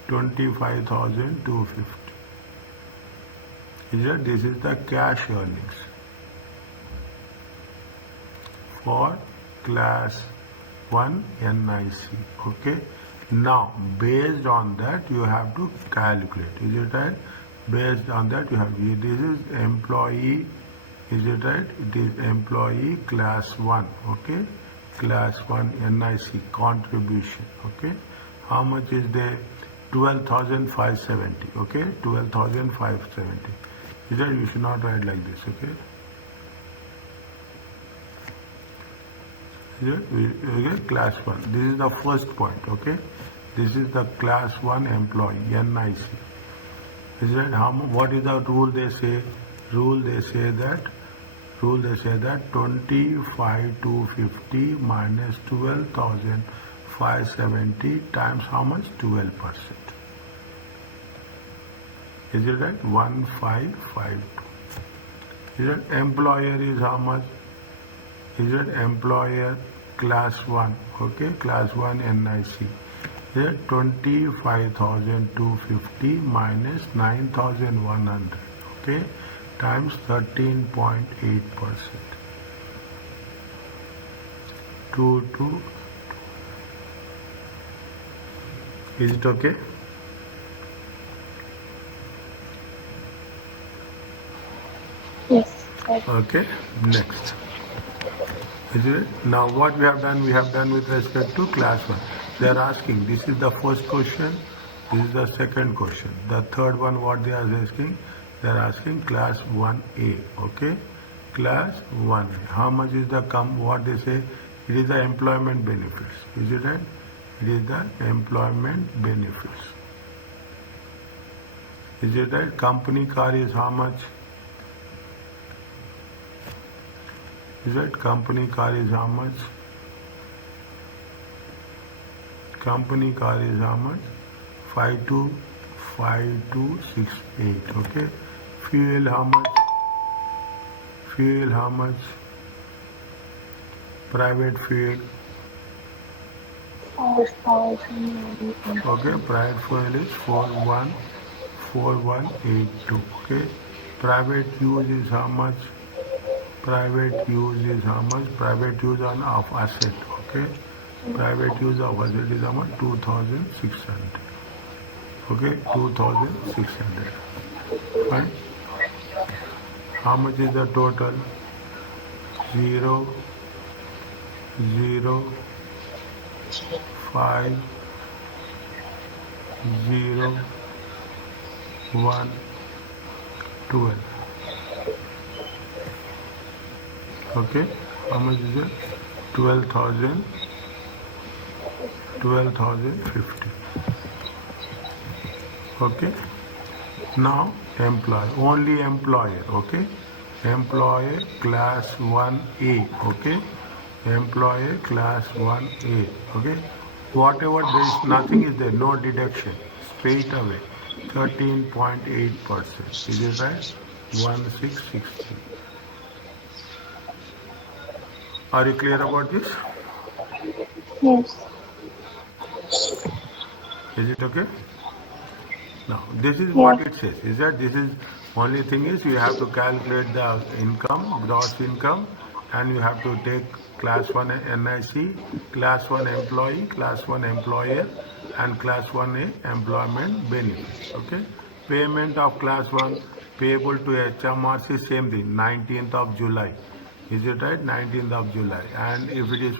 25,250. Is that this is the cash earnings for class 1 NIC. Okay, now based on that you have to calculate. Is it right? Based on that you have, this is employee. Is it right? It is employee class 1. Okay, class 1 NIC contribution. Okay, how much is there? 12,570. Okay, 12,570. Is that you should not write like this. Okay, Okay, class 1. This is the first point, okay? This is the class 1 employee, NIC. Is that what is the rule they say? Rule they say that 25,250 minus 12,570 times how much? 12%. Is it right? 1552. Is it employer is how much? Is it employer class 1? Okay, class 1 NIC. Is it 25,250 minus 9,100? Okay, times 13.8%. 2. Is it okay? Yes, sir. Okay, next. Is it? Now what we have done with respect to class 1. They are asking, this is the first question, this is the second question. The third one what they are asking? They are asking class 1A, okay? Class 1A. How much is the what they say? It is the employment benefits. Is it right? It is the employment benefits. Is it right? Company car is how much? Is that company car is how much? Company car is how much? 525268. Okay. Fuel how much? Fuel how much? Private fuel. 4,000. Okay. Private fuel is 4182. Okay. Private use is how much? Private use is how much? Private use of asset, okay? Private use of asset is how much? 2,600. Okay, 2,600. Fine. How much is the total? 0, 0, 5, 0, 1, 12. Okay, how much is it? 12,050. Okay, now employer, only employer, okay? Employer class 1A, okay? Employer class 1A, okay? Whatever, there is nothing is there, no deduction, straight away, 13.8%. Is it right? 1660. Are you clear about this? Yes. Is it okay? Now, this is Yes. what it says. Is that this is only thing is you have to calculate the income, gross income, and you have to take class 1 NIC, class 1 employee, class 1 employer, and class 1A employment benefits. Okay? Payment of class 1 payable to HMRC, same thing, 19th of July. Is it right? 19th of July. And if it is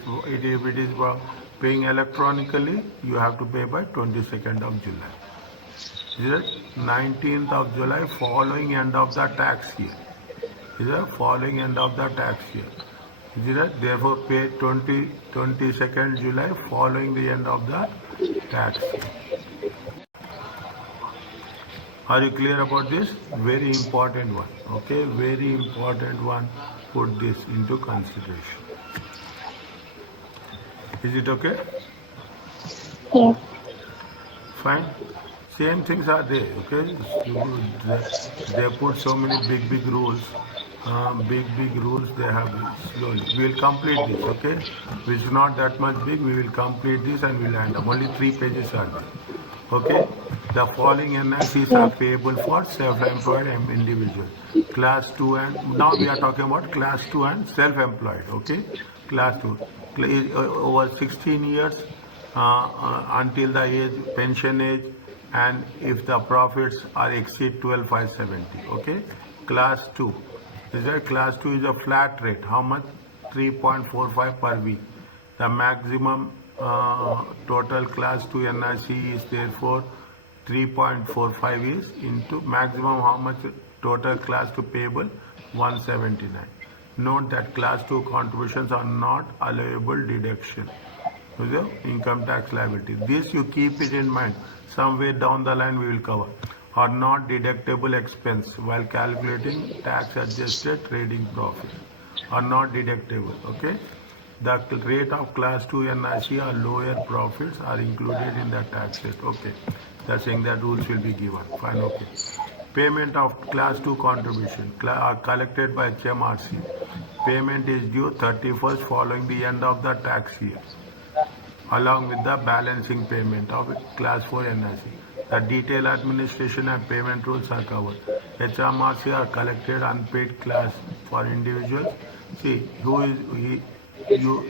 paying electronically, you have to pay by 22nd of July. Is it 19th of July following end of the tax year? Is it following end of the tax year? Is it therefore pay 22nd July following the end of the tax year? Are you clear about this? Very important one. Okay, very important one. Put this into consideration. Is it okay? Yes. Fine. Same things are there. Okay, they put so many big rules. Big rules they have slowly. We will complete this. Okay, which is not that much big. We will complete this and we'll end up. Only 3 pages are there. Okay, the following NICs are payable for self-employed individual. Class 2 and now we are talking about class 2 and self-employed. Okay, class 2 over 16 years until the age pension age, and if the profits are exceed 12,570. Okay, class 2 is that class 2 is a flat rate. How much? 3.45 per week. The maximum total class 2 NIC is therefore 3.45 is into maximum how much total class 2 payable 179. Note that class 2 contributions are not allowable deduction to the income tax liability. This you keep it in mind. Somewhere down the line we will cover. Are not deductible expense while calculating tax adjusted trading profit. Are not deductible. Okay. The rate of class 2 NIC or lower profits are included in the tax rate. Okay. That's saying that rules will be given. Fine. Okay. Payment of class 2 contribution are collected by HMRC. Payment is due 31st following the end of the tax year, along with the balancing payment of class 4 NIC. The detailed administration and payment rules are covered. HMRC are collected unpaid class for individuals. See, who is he? You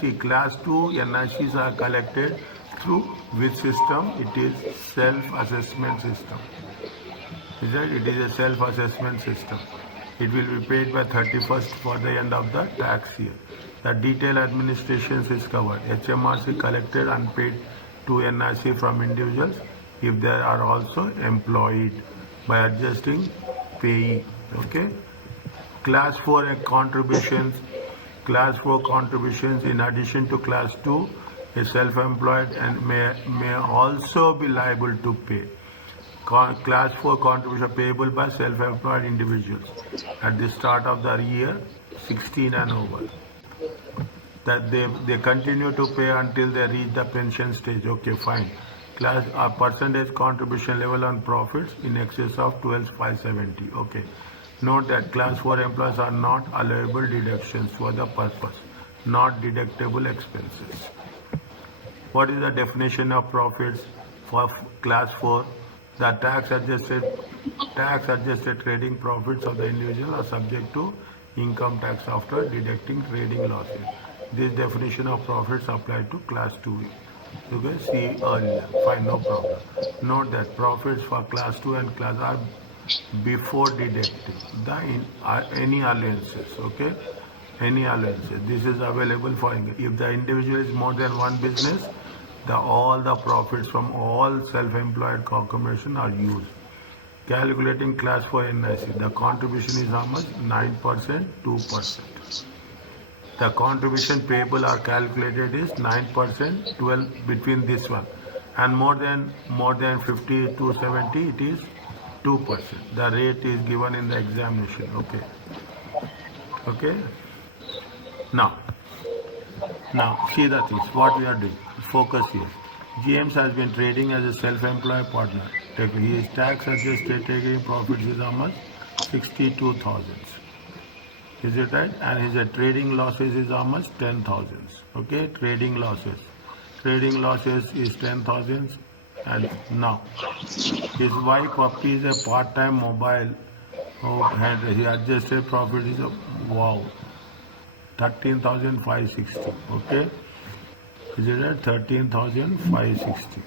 see, class 2 NICs are collected through which system? It is self-assessment system. Is that it is a self-assessment system. It will be paid by 31st for the end of the tax year. The detailed administration is covered. HMRC collected unpaid to NIC from individuals if they are also employed by adjusting payee. Okay. Class 4 contributions. Class 4 contributions in addition to class 2 is self-employed and may also be liable to pay. Class 4 contribution payable by self-employed individuals at the start of the year 16 and over. That they continue to pay until they reach the pension stage. Okay, fine. Class percentage contribution level on profits in excess of 12,570. Okay. Note that class 4 employees are not allowable deductions for the purpose, not deductible expenses. What is the definition of profits for class 4? The tax adjusted trading profits of the individual are subject to income tax after deducting trading losses. This definition of profits applied to class 2. You can see earlier. Fine, no problem. Note that profits for class 2 and class are before deducting any allowances. Okay, any allowances. This is available for if the individual is more than one business. All the profits from all self-employed corporation are used. Calculating class 4 NIC, the contribution is how much? 9%, 2%. The contribution payable are calculated is 9%, 12 between this one, and more than 50 to 70, it is 2%. The rate is given in the examination. Okay. Okay. Now see the things. What we are doing. Focus here. James has been trading as a self-employed partner. His tax adjusted taking profits is how much? 62,000. Is it right? And his trading losses is how much? 10,000. Okay, trading losses. Trading losses is 10,000. And now, his wife Puppy is a part-time mobile. And he adjusted profit is wow, 13,560. Okay, is it right? 13,560.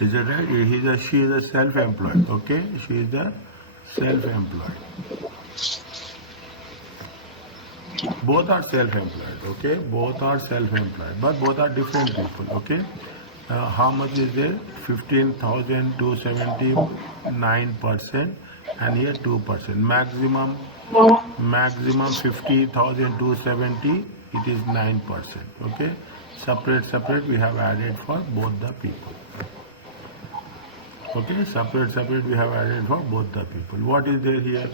Is it right? She is a self-employed. Okay, she is the self-employed. Both are self-employed. Okay, both are self-employed, but both are different people. Okay, how much is there? 15,279%, and here 2%. Maximum 50,270. It is 9%. Okay, separate we have added for both the people. Okay, separate we have added for both the people. What is there here?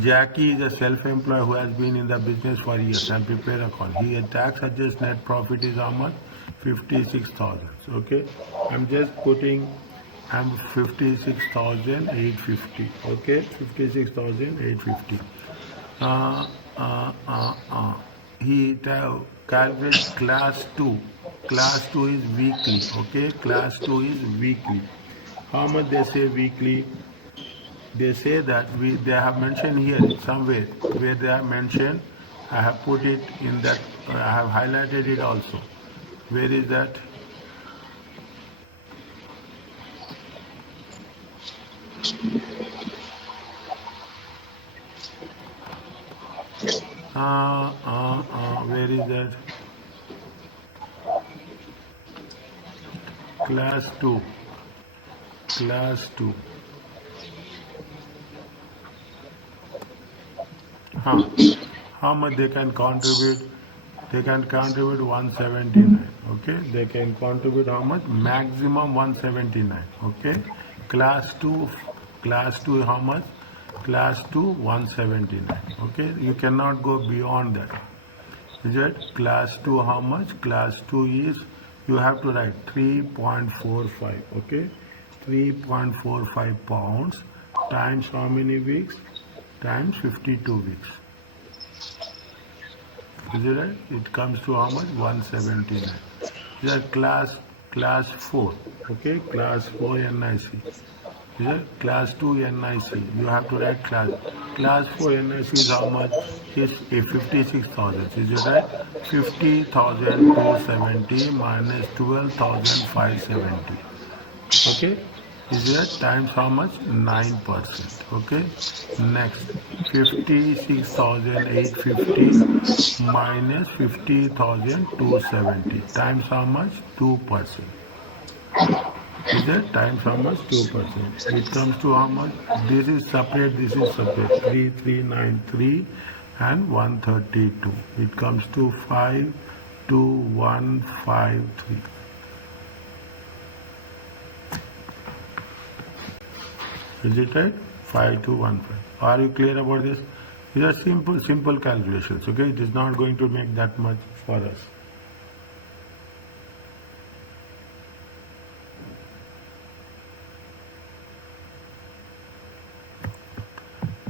Jackie is a self-employed who has been in the business for years and prepare account. His tax adjusted net profit is how much? 56,000. Okay, I'm just putting 56,850. Okay, 56,850. He calculates class 2. Class 2 is weekly. Okay, class 2 is weekly. How much they say weekly? They say that they have mentioned here somewhere where they have mentioned. I have put it in that. I have highlighted it also. Where is that? Where is that? Class 2. Class 2. Huh. How much they can contribute? They can contribute 179. Okay, they can contribute how much? Maximum 179. Okay, class 2, class 2 how much? Class 2 179. Okay, you cannot go beyond that. Is it class 2 how much? Class 2 is, you have to write 3.45. Okay, 3.45 pounds times how many weeks? Times 52 weeks. Is it right? It comes to how much? 179. Is that class 4? Okay, class 4 NIC. Is it class 2 NIC? You have to write class 4 NIC is how much? Is a 56,000. Is it right? 50,270 minus 12,570. Okay, is that times how much? 9%. Okay, next 56,850 minus 50,270 times how much? 2%. Is that times how much? 2%. It comes to how much? This is separate, this is separate. 3393 and 132. It comes to 52153. Is it right? 5215. Are you clear about this? These are simple calculations. Okay, it is not going to make that much for us.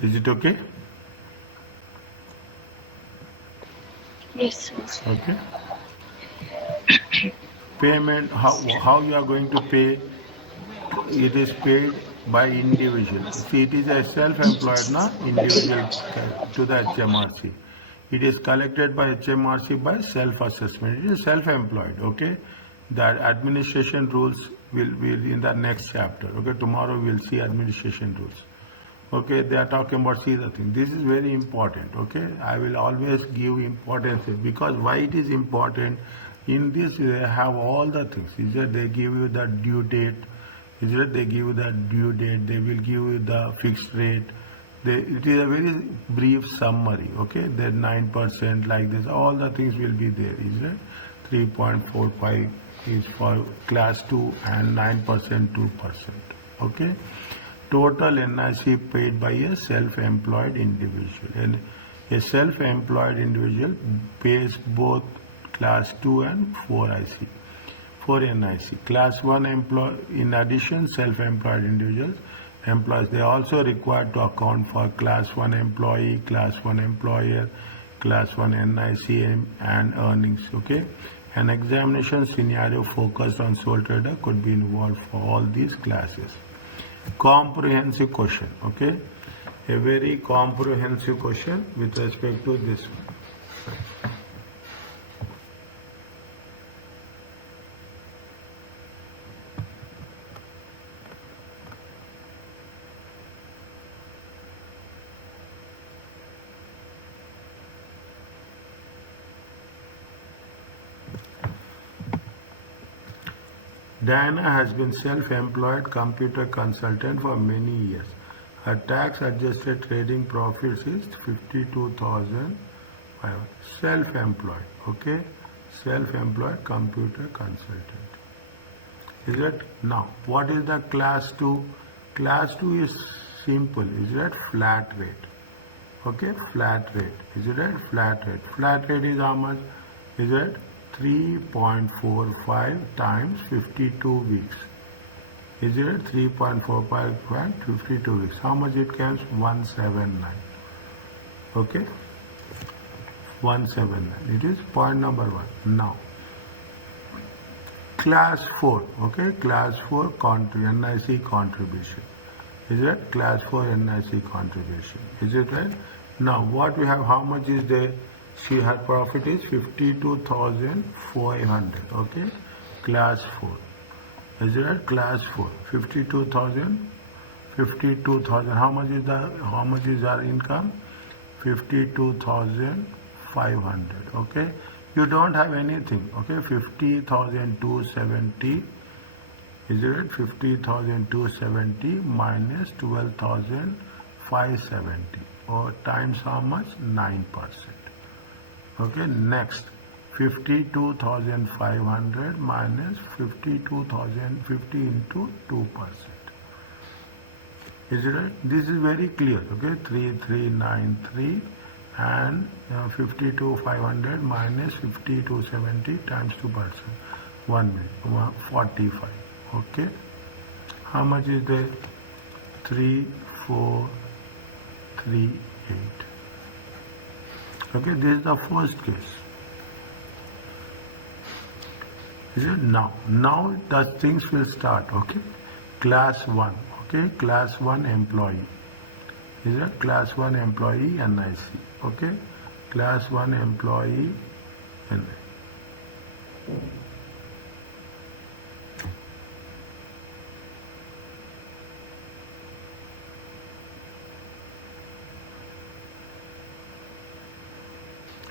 Is it okay? Yes, sir. Okay. Payment, how you are going to pay? It is paid by individual. See, it is a self-employed, individual to the HMRC. It is collected by HMRC by self-assessment. It is self-employed. Okay. The administration rules will be in the next chapter. Okay. Tomorrow we will see administration rules. Okay, they are talking about, see the thing. This is very important. Okay, I will always give importance because why it is important. In this, they have all the things. Is that they give you the due date. Is that they give you the due date. They will give you the fixed rate. It is a very brief summary. Okay, then 9% like this. All the things will be there. Is that 3.45 is for class 2 and 9% 2%. Okay. Total NIC paid by a self-employed individual. And a self-employed individual pays both class 2 and 4 IC, 4 NIC. Class 1 employee, in addition, self-employed employees, they also required to account for class 1 employee, class 1 employer, class 1 NIC and earnings. Okay. An examination scenario focused on sole trader could be involved for all these classes. Comprehensive question. Okay, a very comprehensive question with respect to this one. Diana has been self-employed computer consultant for many years. Her tax-adjusted trading profits is 52,000. Self-employed, okay? Self-employed computer consultant. Is it? Now, what is the class 2? Class 2 is simple. Is that flat rate? Okay, flat rate. Is it right? Flat rate. Flat rate is how much? Is it? 3.45 times 52 weeks. Is it 3.45 times 52 weeks? How much it comes? 179. Okay? 179. It is point number 1. Now, class 4. Okay? Class 4 NIC contribution. Is it? Class 4 NIC contribution. Is it right? Now, what we have, how much is there? See, her profit is 52,400. Okay, class 4. Is it right? Class 4. 52,000. 52,000. How much is our income? 52,500. Okay, you don't have anything. Okay, 50,270. Is it right? 50,270 minus 12,570. or times how much? 9%. Okay, next 52,500 minus 52,050 into 2%. Is it right? This is very clear. Okay, 3393 and 52,500 minus 5270 times 2%. 1 minute, 45. Okay, how much is there? 3438. Okay, this is the first case. Is it now? Now the things will start. Okay, class 1. Okay, class 1 employee. Is it class 1 employee NIC? Okay, class 1 employee NIC.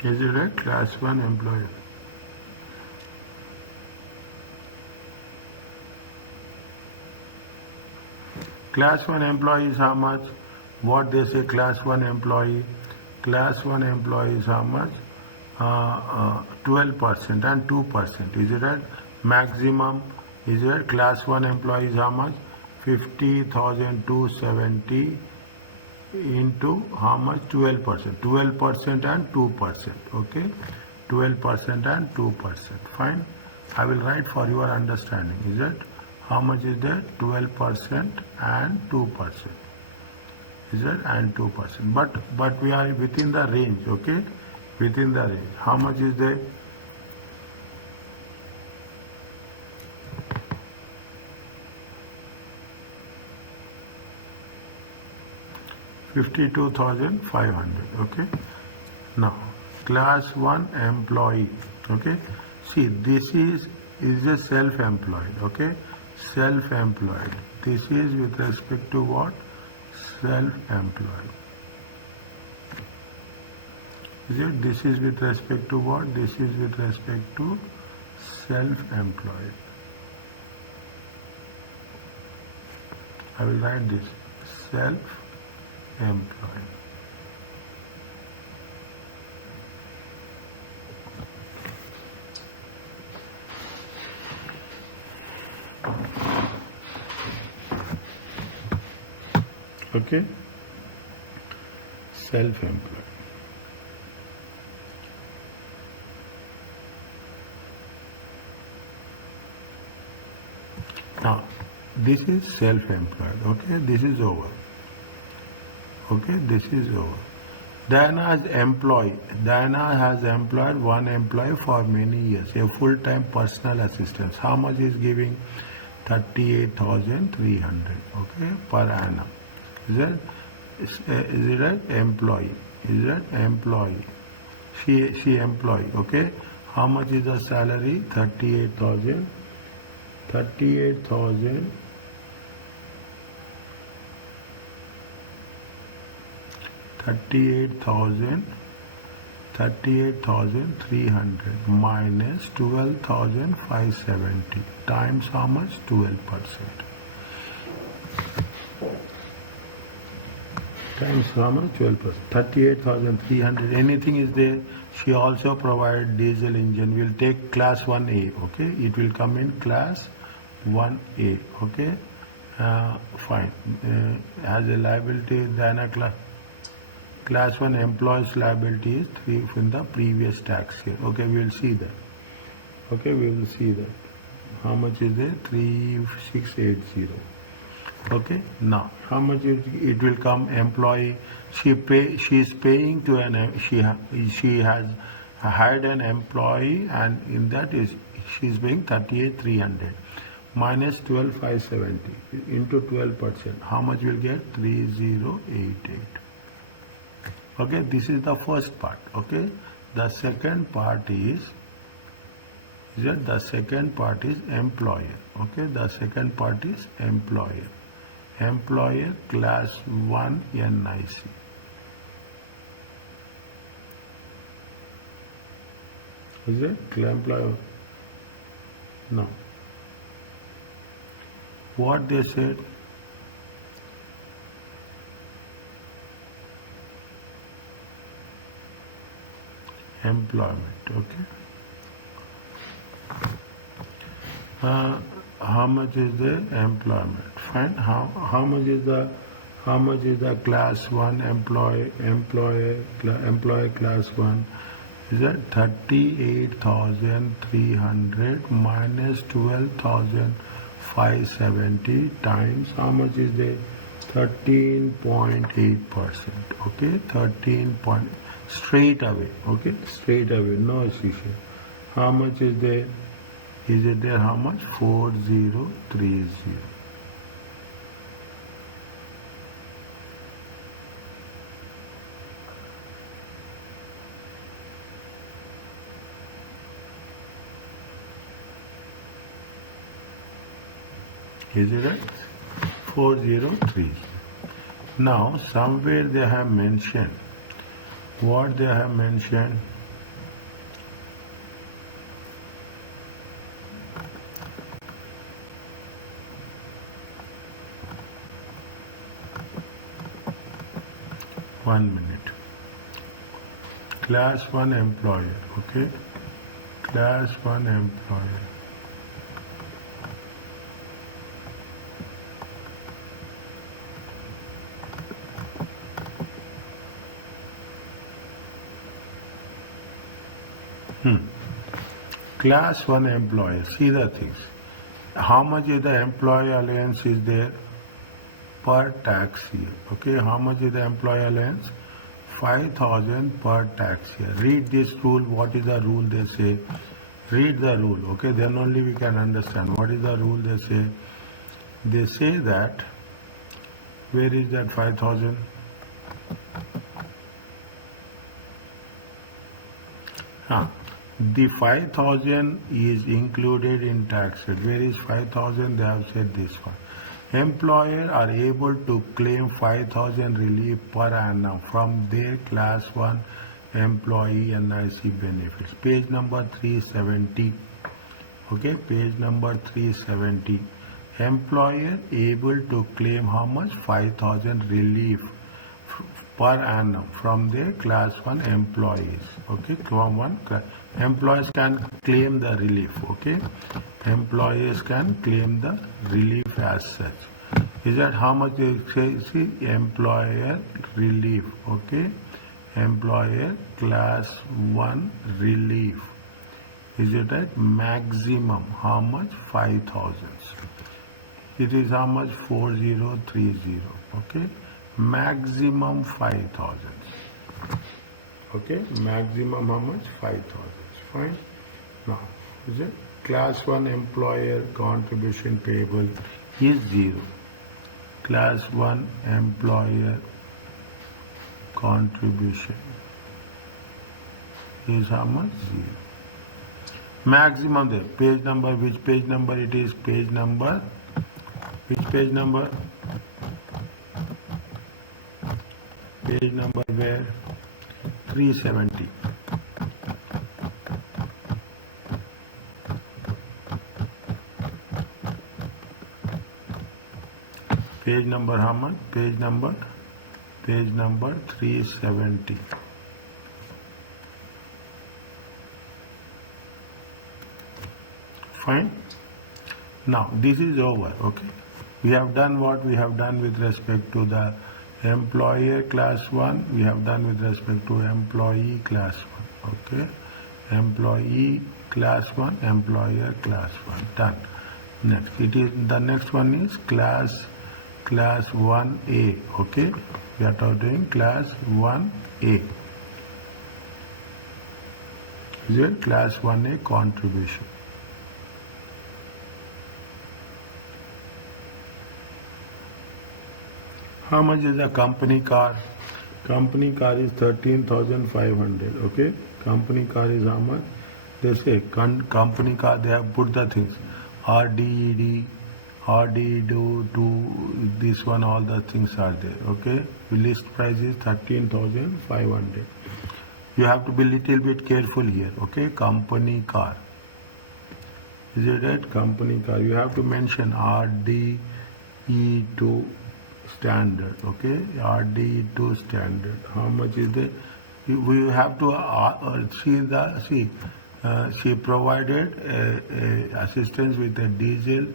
Is it a class 1 employee? Class 1 employee is how much? What they say class 1 employee? Class 1 employee is how much? 12% and 2%. Is it right? Maximum, is it class 1 employee is how much? 50,270 into how much? 12%. 12% and 2%. Okay? 12% and 2%. Fine. I will write for your understanding. Is it? How much is there? 12% and 2%. Is it? And 2%. But we are within the range. Okay? Within the range. How much is there? $52,500. Okay. Now, class 1 employee. Okay. See, this is a self-employed. Okay. Self-employed. This is with respect to what? Self-employed. Is it? This is with respect to what? This is with respect to self-employed. I will write this. Self-employed. Okay, self-employed. Now, this is self-employed. Okay, this is over. Okay, this is over. Diana has employed one employee for many years, a full-time personal assistant. How much is giving? 38,300. Okay, per annum. Is it an employee? Is it employee? She employee. Okay. How much is the salary? 38,000. 38,000. 38,300 minus 12,570 times how much? 12%. Times how much? 12%. 38,300. Anything is there. She also provided diesel engine. We'll take class 1A. Okay. It will come in class 1A. Okay. Fine. As a liability, then class 1 employee's liability is 3 in the previous tax year. Okay. We will see that. Okay. We will see that. How much is there? 3680. Okay, now how much it will come? Employee, she is paying to she has hired an employee, and in that she is paying 38,300 minus 12,570 into 12%. How much will get? 3088. Okay, this is the first part. Okay, the second part is that the second part is employer. Okay, the second part is employer. Employer class 1 NIC. Is it? Employer? No. What they said? employment. Okay. How much is the employment? Fine. How much is the class 1 employee class 1? Is that 38,300 minus 12,570 times how much is the 13.8%. Okay, 13 point straight away. Okay, straight away, no issue. How much is there? Is it there? How much? 4030. Is it right? 403. Now, somewhere they have mentioned what they have mentioned. One minute. Class 1 employer. Okay. Class 1 employer. Class 1 employer, see the things. How much is the employee allowance is there per tax year? Okay, how much is the employee allowance? 5,000 per tax year. Read this rule. What is the rule they say? Read the rule. Okay, then only we can understand. What is the rule they say? They say that, where is that 5,000? The 5,000 is included in tax rate. Where is 5,000? They have said this one. Employer are able to claim 5,000 relief per annum from their class 1 employee NIC benefits. Page number 370. Okay, page number 370. Employer able to claim how much? 5,000 relief per annum from their class 1 employees. Okay, from one employees can claim the relief. Okay, employees can claim the relief as such. Is that how much they say? See, employer relief. Okay, employer class 1 relief. Is it right? Maximum how much? 5,000. It is how much? 4030. Okay, maximum 5,000. Okay, maximum how much? 5,000. Fine. Now, is it class 1 employer contribution payable is 0. Class 1 employer contribution is how much? 0. Maximum there. Page number, which page number it is? Page number, which page number? Page number where? 370. Page number how much? Page number 370. Fine. Now this is over. Okay, we have done what we have done with respect to the employer class 1. We have done with respect to employee class 1. Okay, employee class 1, employer class 1. Done. Next, it is the next one is class 1A. Okay, we are doing class 1A. Is it class 1A contribution? How much is the company car? Company car is 13,500. Okay, company car is how much? They say company car, they have put the things RDED, RDED to this one, all the things are there. Okay, list price is 13,500. You have to be little bit careful here. Okay, company car. Is it right? Company car. You have to mention RDE2 standard. Okay, RDE2 standard. How much is the we have to she provided assistance with a diesel,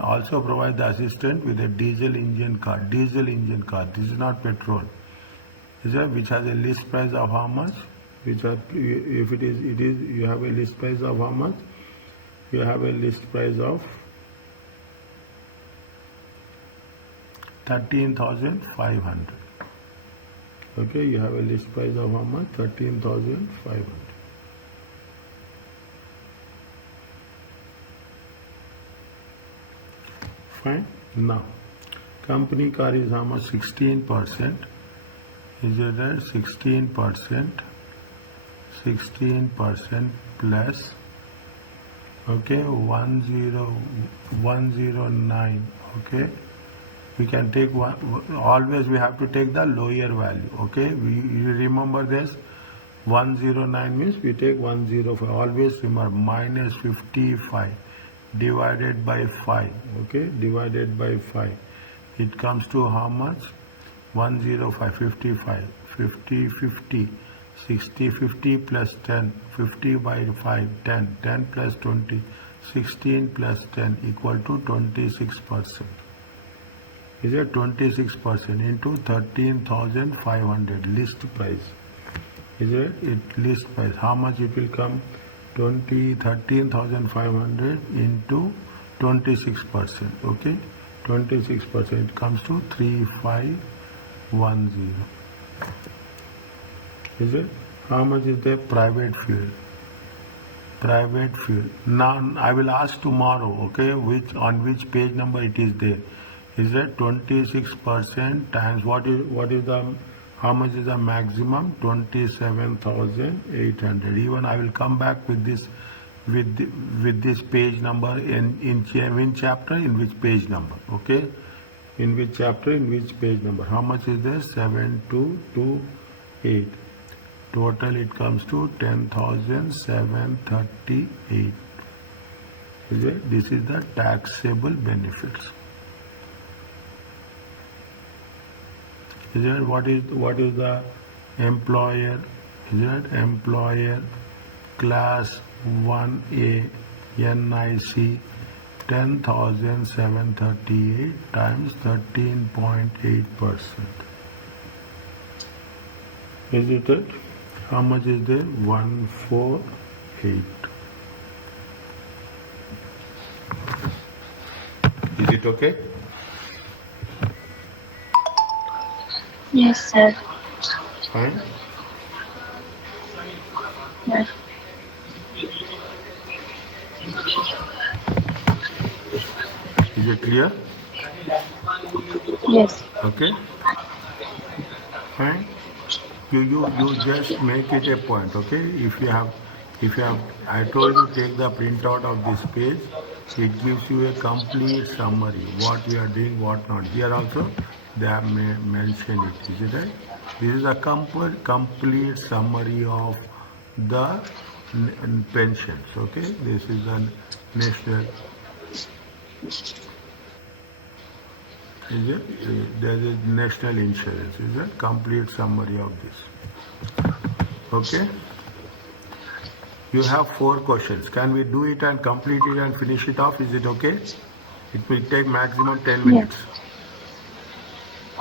also provide the assistant with a diesel engine car. This is not petrol. Is it, which has a list price of how much? Which are, if it is you have a list price of how much? You have a list price of 13,500. Okay, you have a list price of how much? 13,500. Fine. Now, company car is how much? 16%. Is it right? 16%. 16% plus. Okay, 109. Okay. We can take one, always we have to take the lower value. Okay, you remember this? 109 means we take 105. Always remember minus 55 divided by 5. Okay, divided by 5. It comes to how much? 105, 55, 50, 50, 60, 50 plus 10, 50 by 5, 10, 10 plus 20, 16 plus 10 equal to 26%. Is it 26% into 13,500 list price? Is it list price? How much it will come? 13,500 into 26%. Okay, 26%. It comes to 3510. Is it? How much is the private fuel? Private fuel. Now I will ask tomorrow. Okay, on which page number it is there? Is that 26% times what is the, how much is the maximum? 27,800. Even I will come back with this with this page number in chapter, in which page number. Okay, in which chapter, in which page number. How much is there? 7228. Total it comes to 10,738. Is it? This is the taxable benefits. Is it? What is the employer? Is it employer class 1A NIC 10,738 times 13.8%. Is it? How much is there? 148. Is it okay? Yes, sir. Fine. Yes. Is it clear? Yes. Okay. Fine. You just make it a point. Okay. If you have, I told you take the printout of this page. It gives you a complete summary. What we are doing, what not. Here also they have mentioned it. Is it right? This is a complete summary of the pensions. Okay. This is the national. Is it? There is national insurance. Is a complete summary of this. Okay. You have 4 questions. Can we do it and complete it and finish it off? Is it okay? It will take maximum 10 minutes. Yes.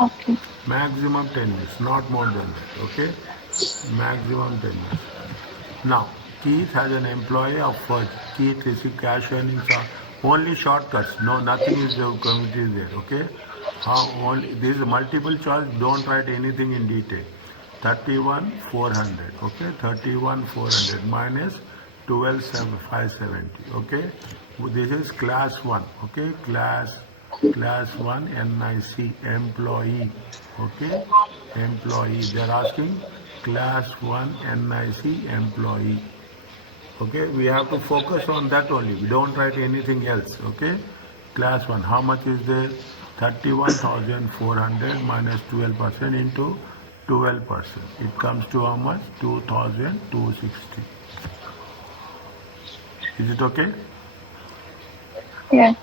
Okay. Maximum 10 minutes, not more than that. Okay. Maximum 10 minutes. Now, Keith has an employee of Fudge. Keith receives cash earnings of only shortcuts. No, nothing is committed there. Okay. This is multiple choice. Don't write anything in detail. 31,400. Okay. 31,400 minus 12,570. Okay. This is class 1. Okay. Class 1 NIC employee. Okay. Employee. They are asking class 1 NIC employee. Okay, we have to focus on that only. We don't write anything else. Okay, class 1. How much is there? 31,400 minus 12% into 12%. It comes to how much? 2,260. Is it okay? Yeah.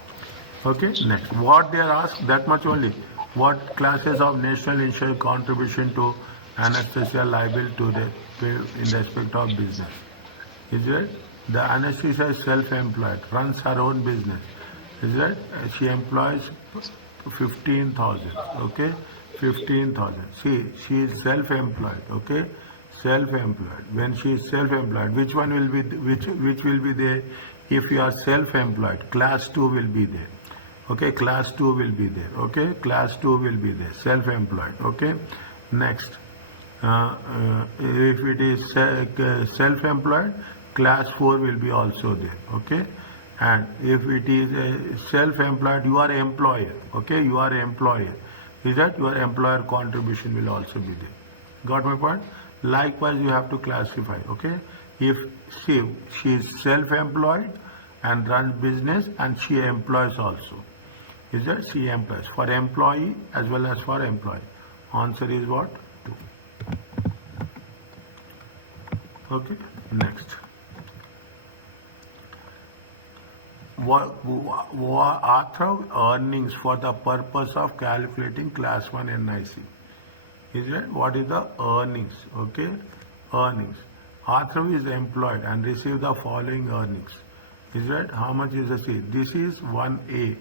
Okay, next. What they are asked, that much only. What classes of national insurance contribution to anesthesia liable to pay in respect of business. Is it? The anesthesia is self-employed, runs her own business. Is it? She employs 15,000. Okay, 15,000. See, she is self-employed. Okay, self-employed. When she is self-employed, which one will be which will be there? If you are self-employed, class 2 will be there. Okay, class 2 will be there. Okay, class 2 will be there. Self-employed. Okay, next. If it is self-employed, class 4 will be also there. Okay, and if it is self-employed, you are employer. Okay, you are employer. Is that your employer contribution will also be there? Got my point? Likewise, you have to classify. Okay, if she is self-employed and runs business and she employs also. Is that she employs for employee as well as for employee? Answer is what? 2. Okay, next. What are earnings for the purpose of calculating class 1 NIC? Is it? What is the earnings? Okay, earnings. Arthur is employed and receive the following earnings. Is it? How much is the C? This is 1A.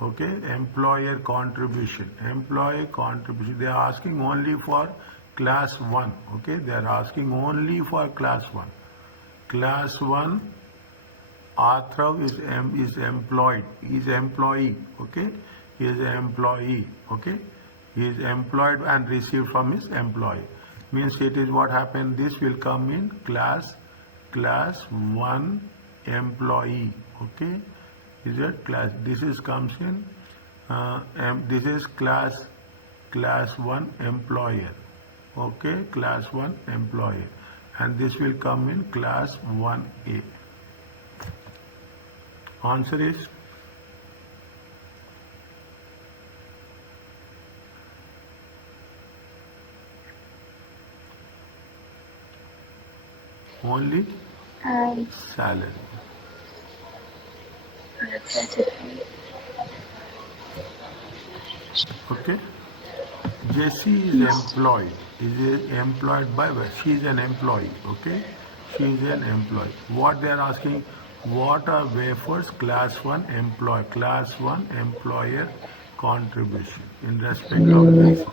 Okay, employer contribution. Employee contribution. They are asking only for class 1. Okay, they are asking only for class 1. Class 1, Arthur is employed. He is employee. Okay, he is employee. Okay, he is employed and received from his employee. Means it is what happened. This will come in class 1 employee. Okay, is it class? This is comes in. This is class 1 employer. Okay, class 1 employer, and this will come in class 1A. Answer is only salary. Okay. Jessie is employed. Is employed by where? She is an employee. Okay. She is an employee. What they are asking? What are wafers class 1 employee? Class 1 employer contribution in respect of Jessie.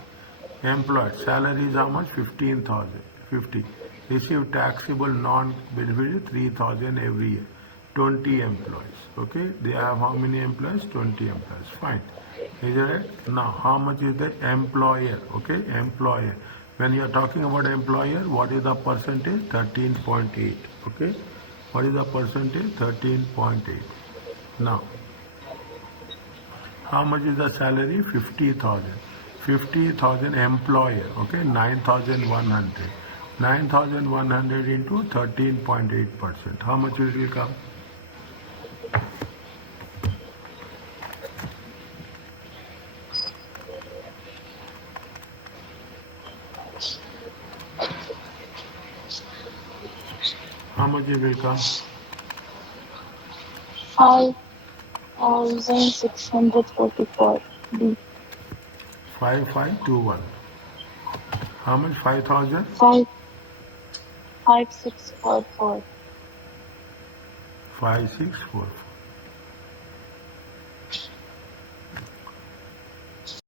Employed. Salary is how much? 15,000. 50. Receive taxable non-benefited 3,000 every year. 20 employees. Okay. They have how many employees? 20 employees. Fine. Is that right? Now, how much is the employer? Okay. Employer. When you are talking about employer, what is the percentage? 13.8. Okay. What is the percentage? 13.8. Now, how much is the salary? 50,000. 50,000 employer. Okay. 9,100. 9,100 into 13.8%. How much it will come? How much it will come? 5,644. B. 5521. How much? 5,000? 5,644. 5644.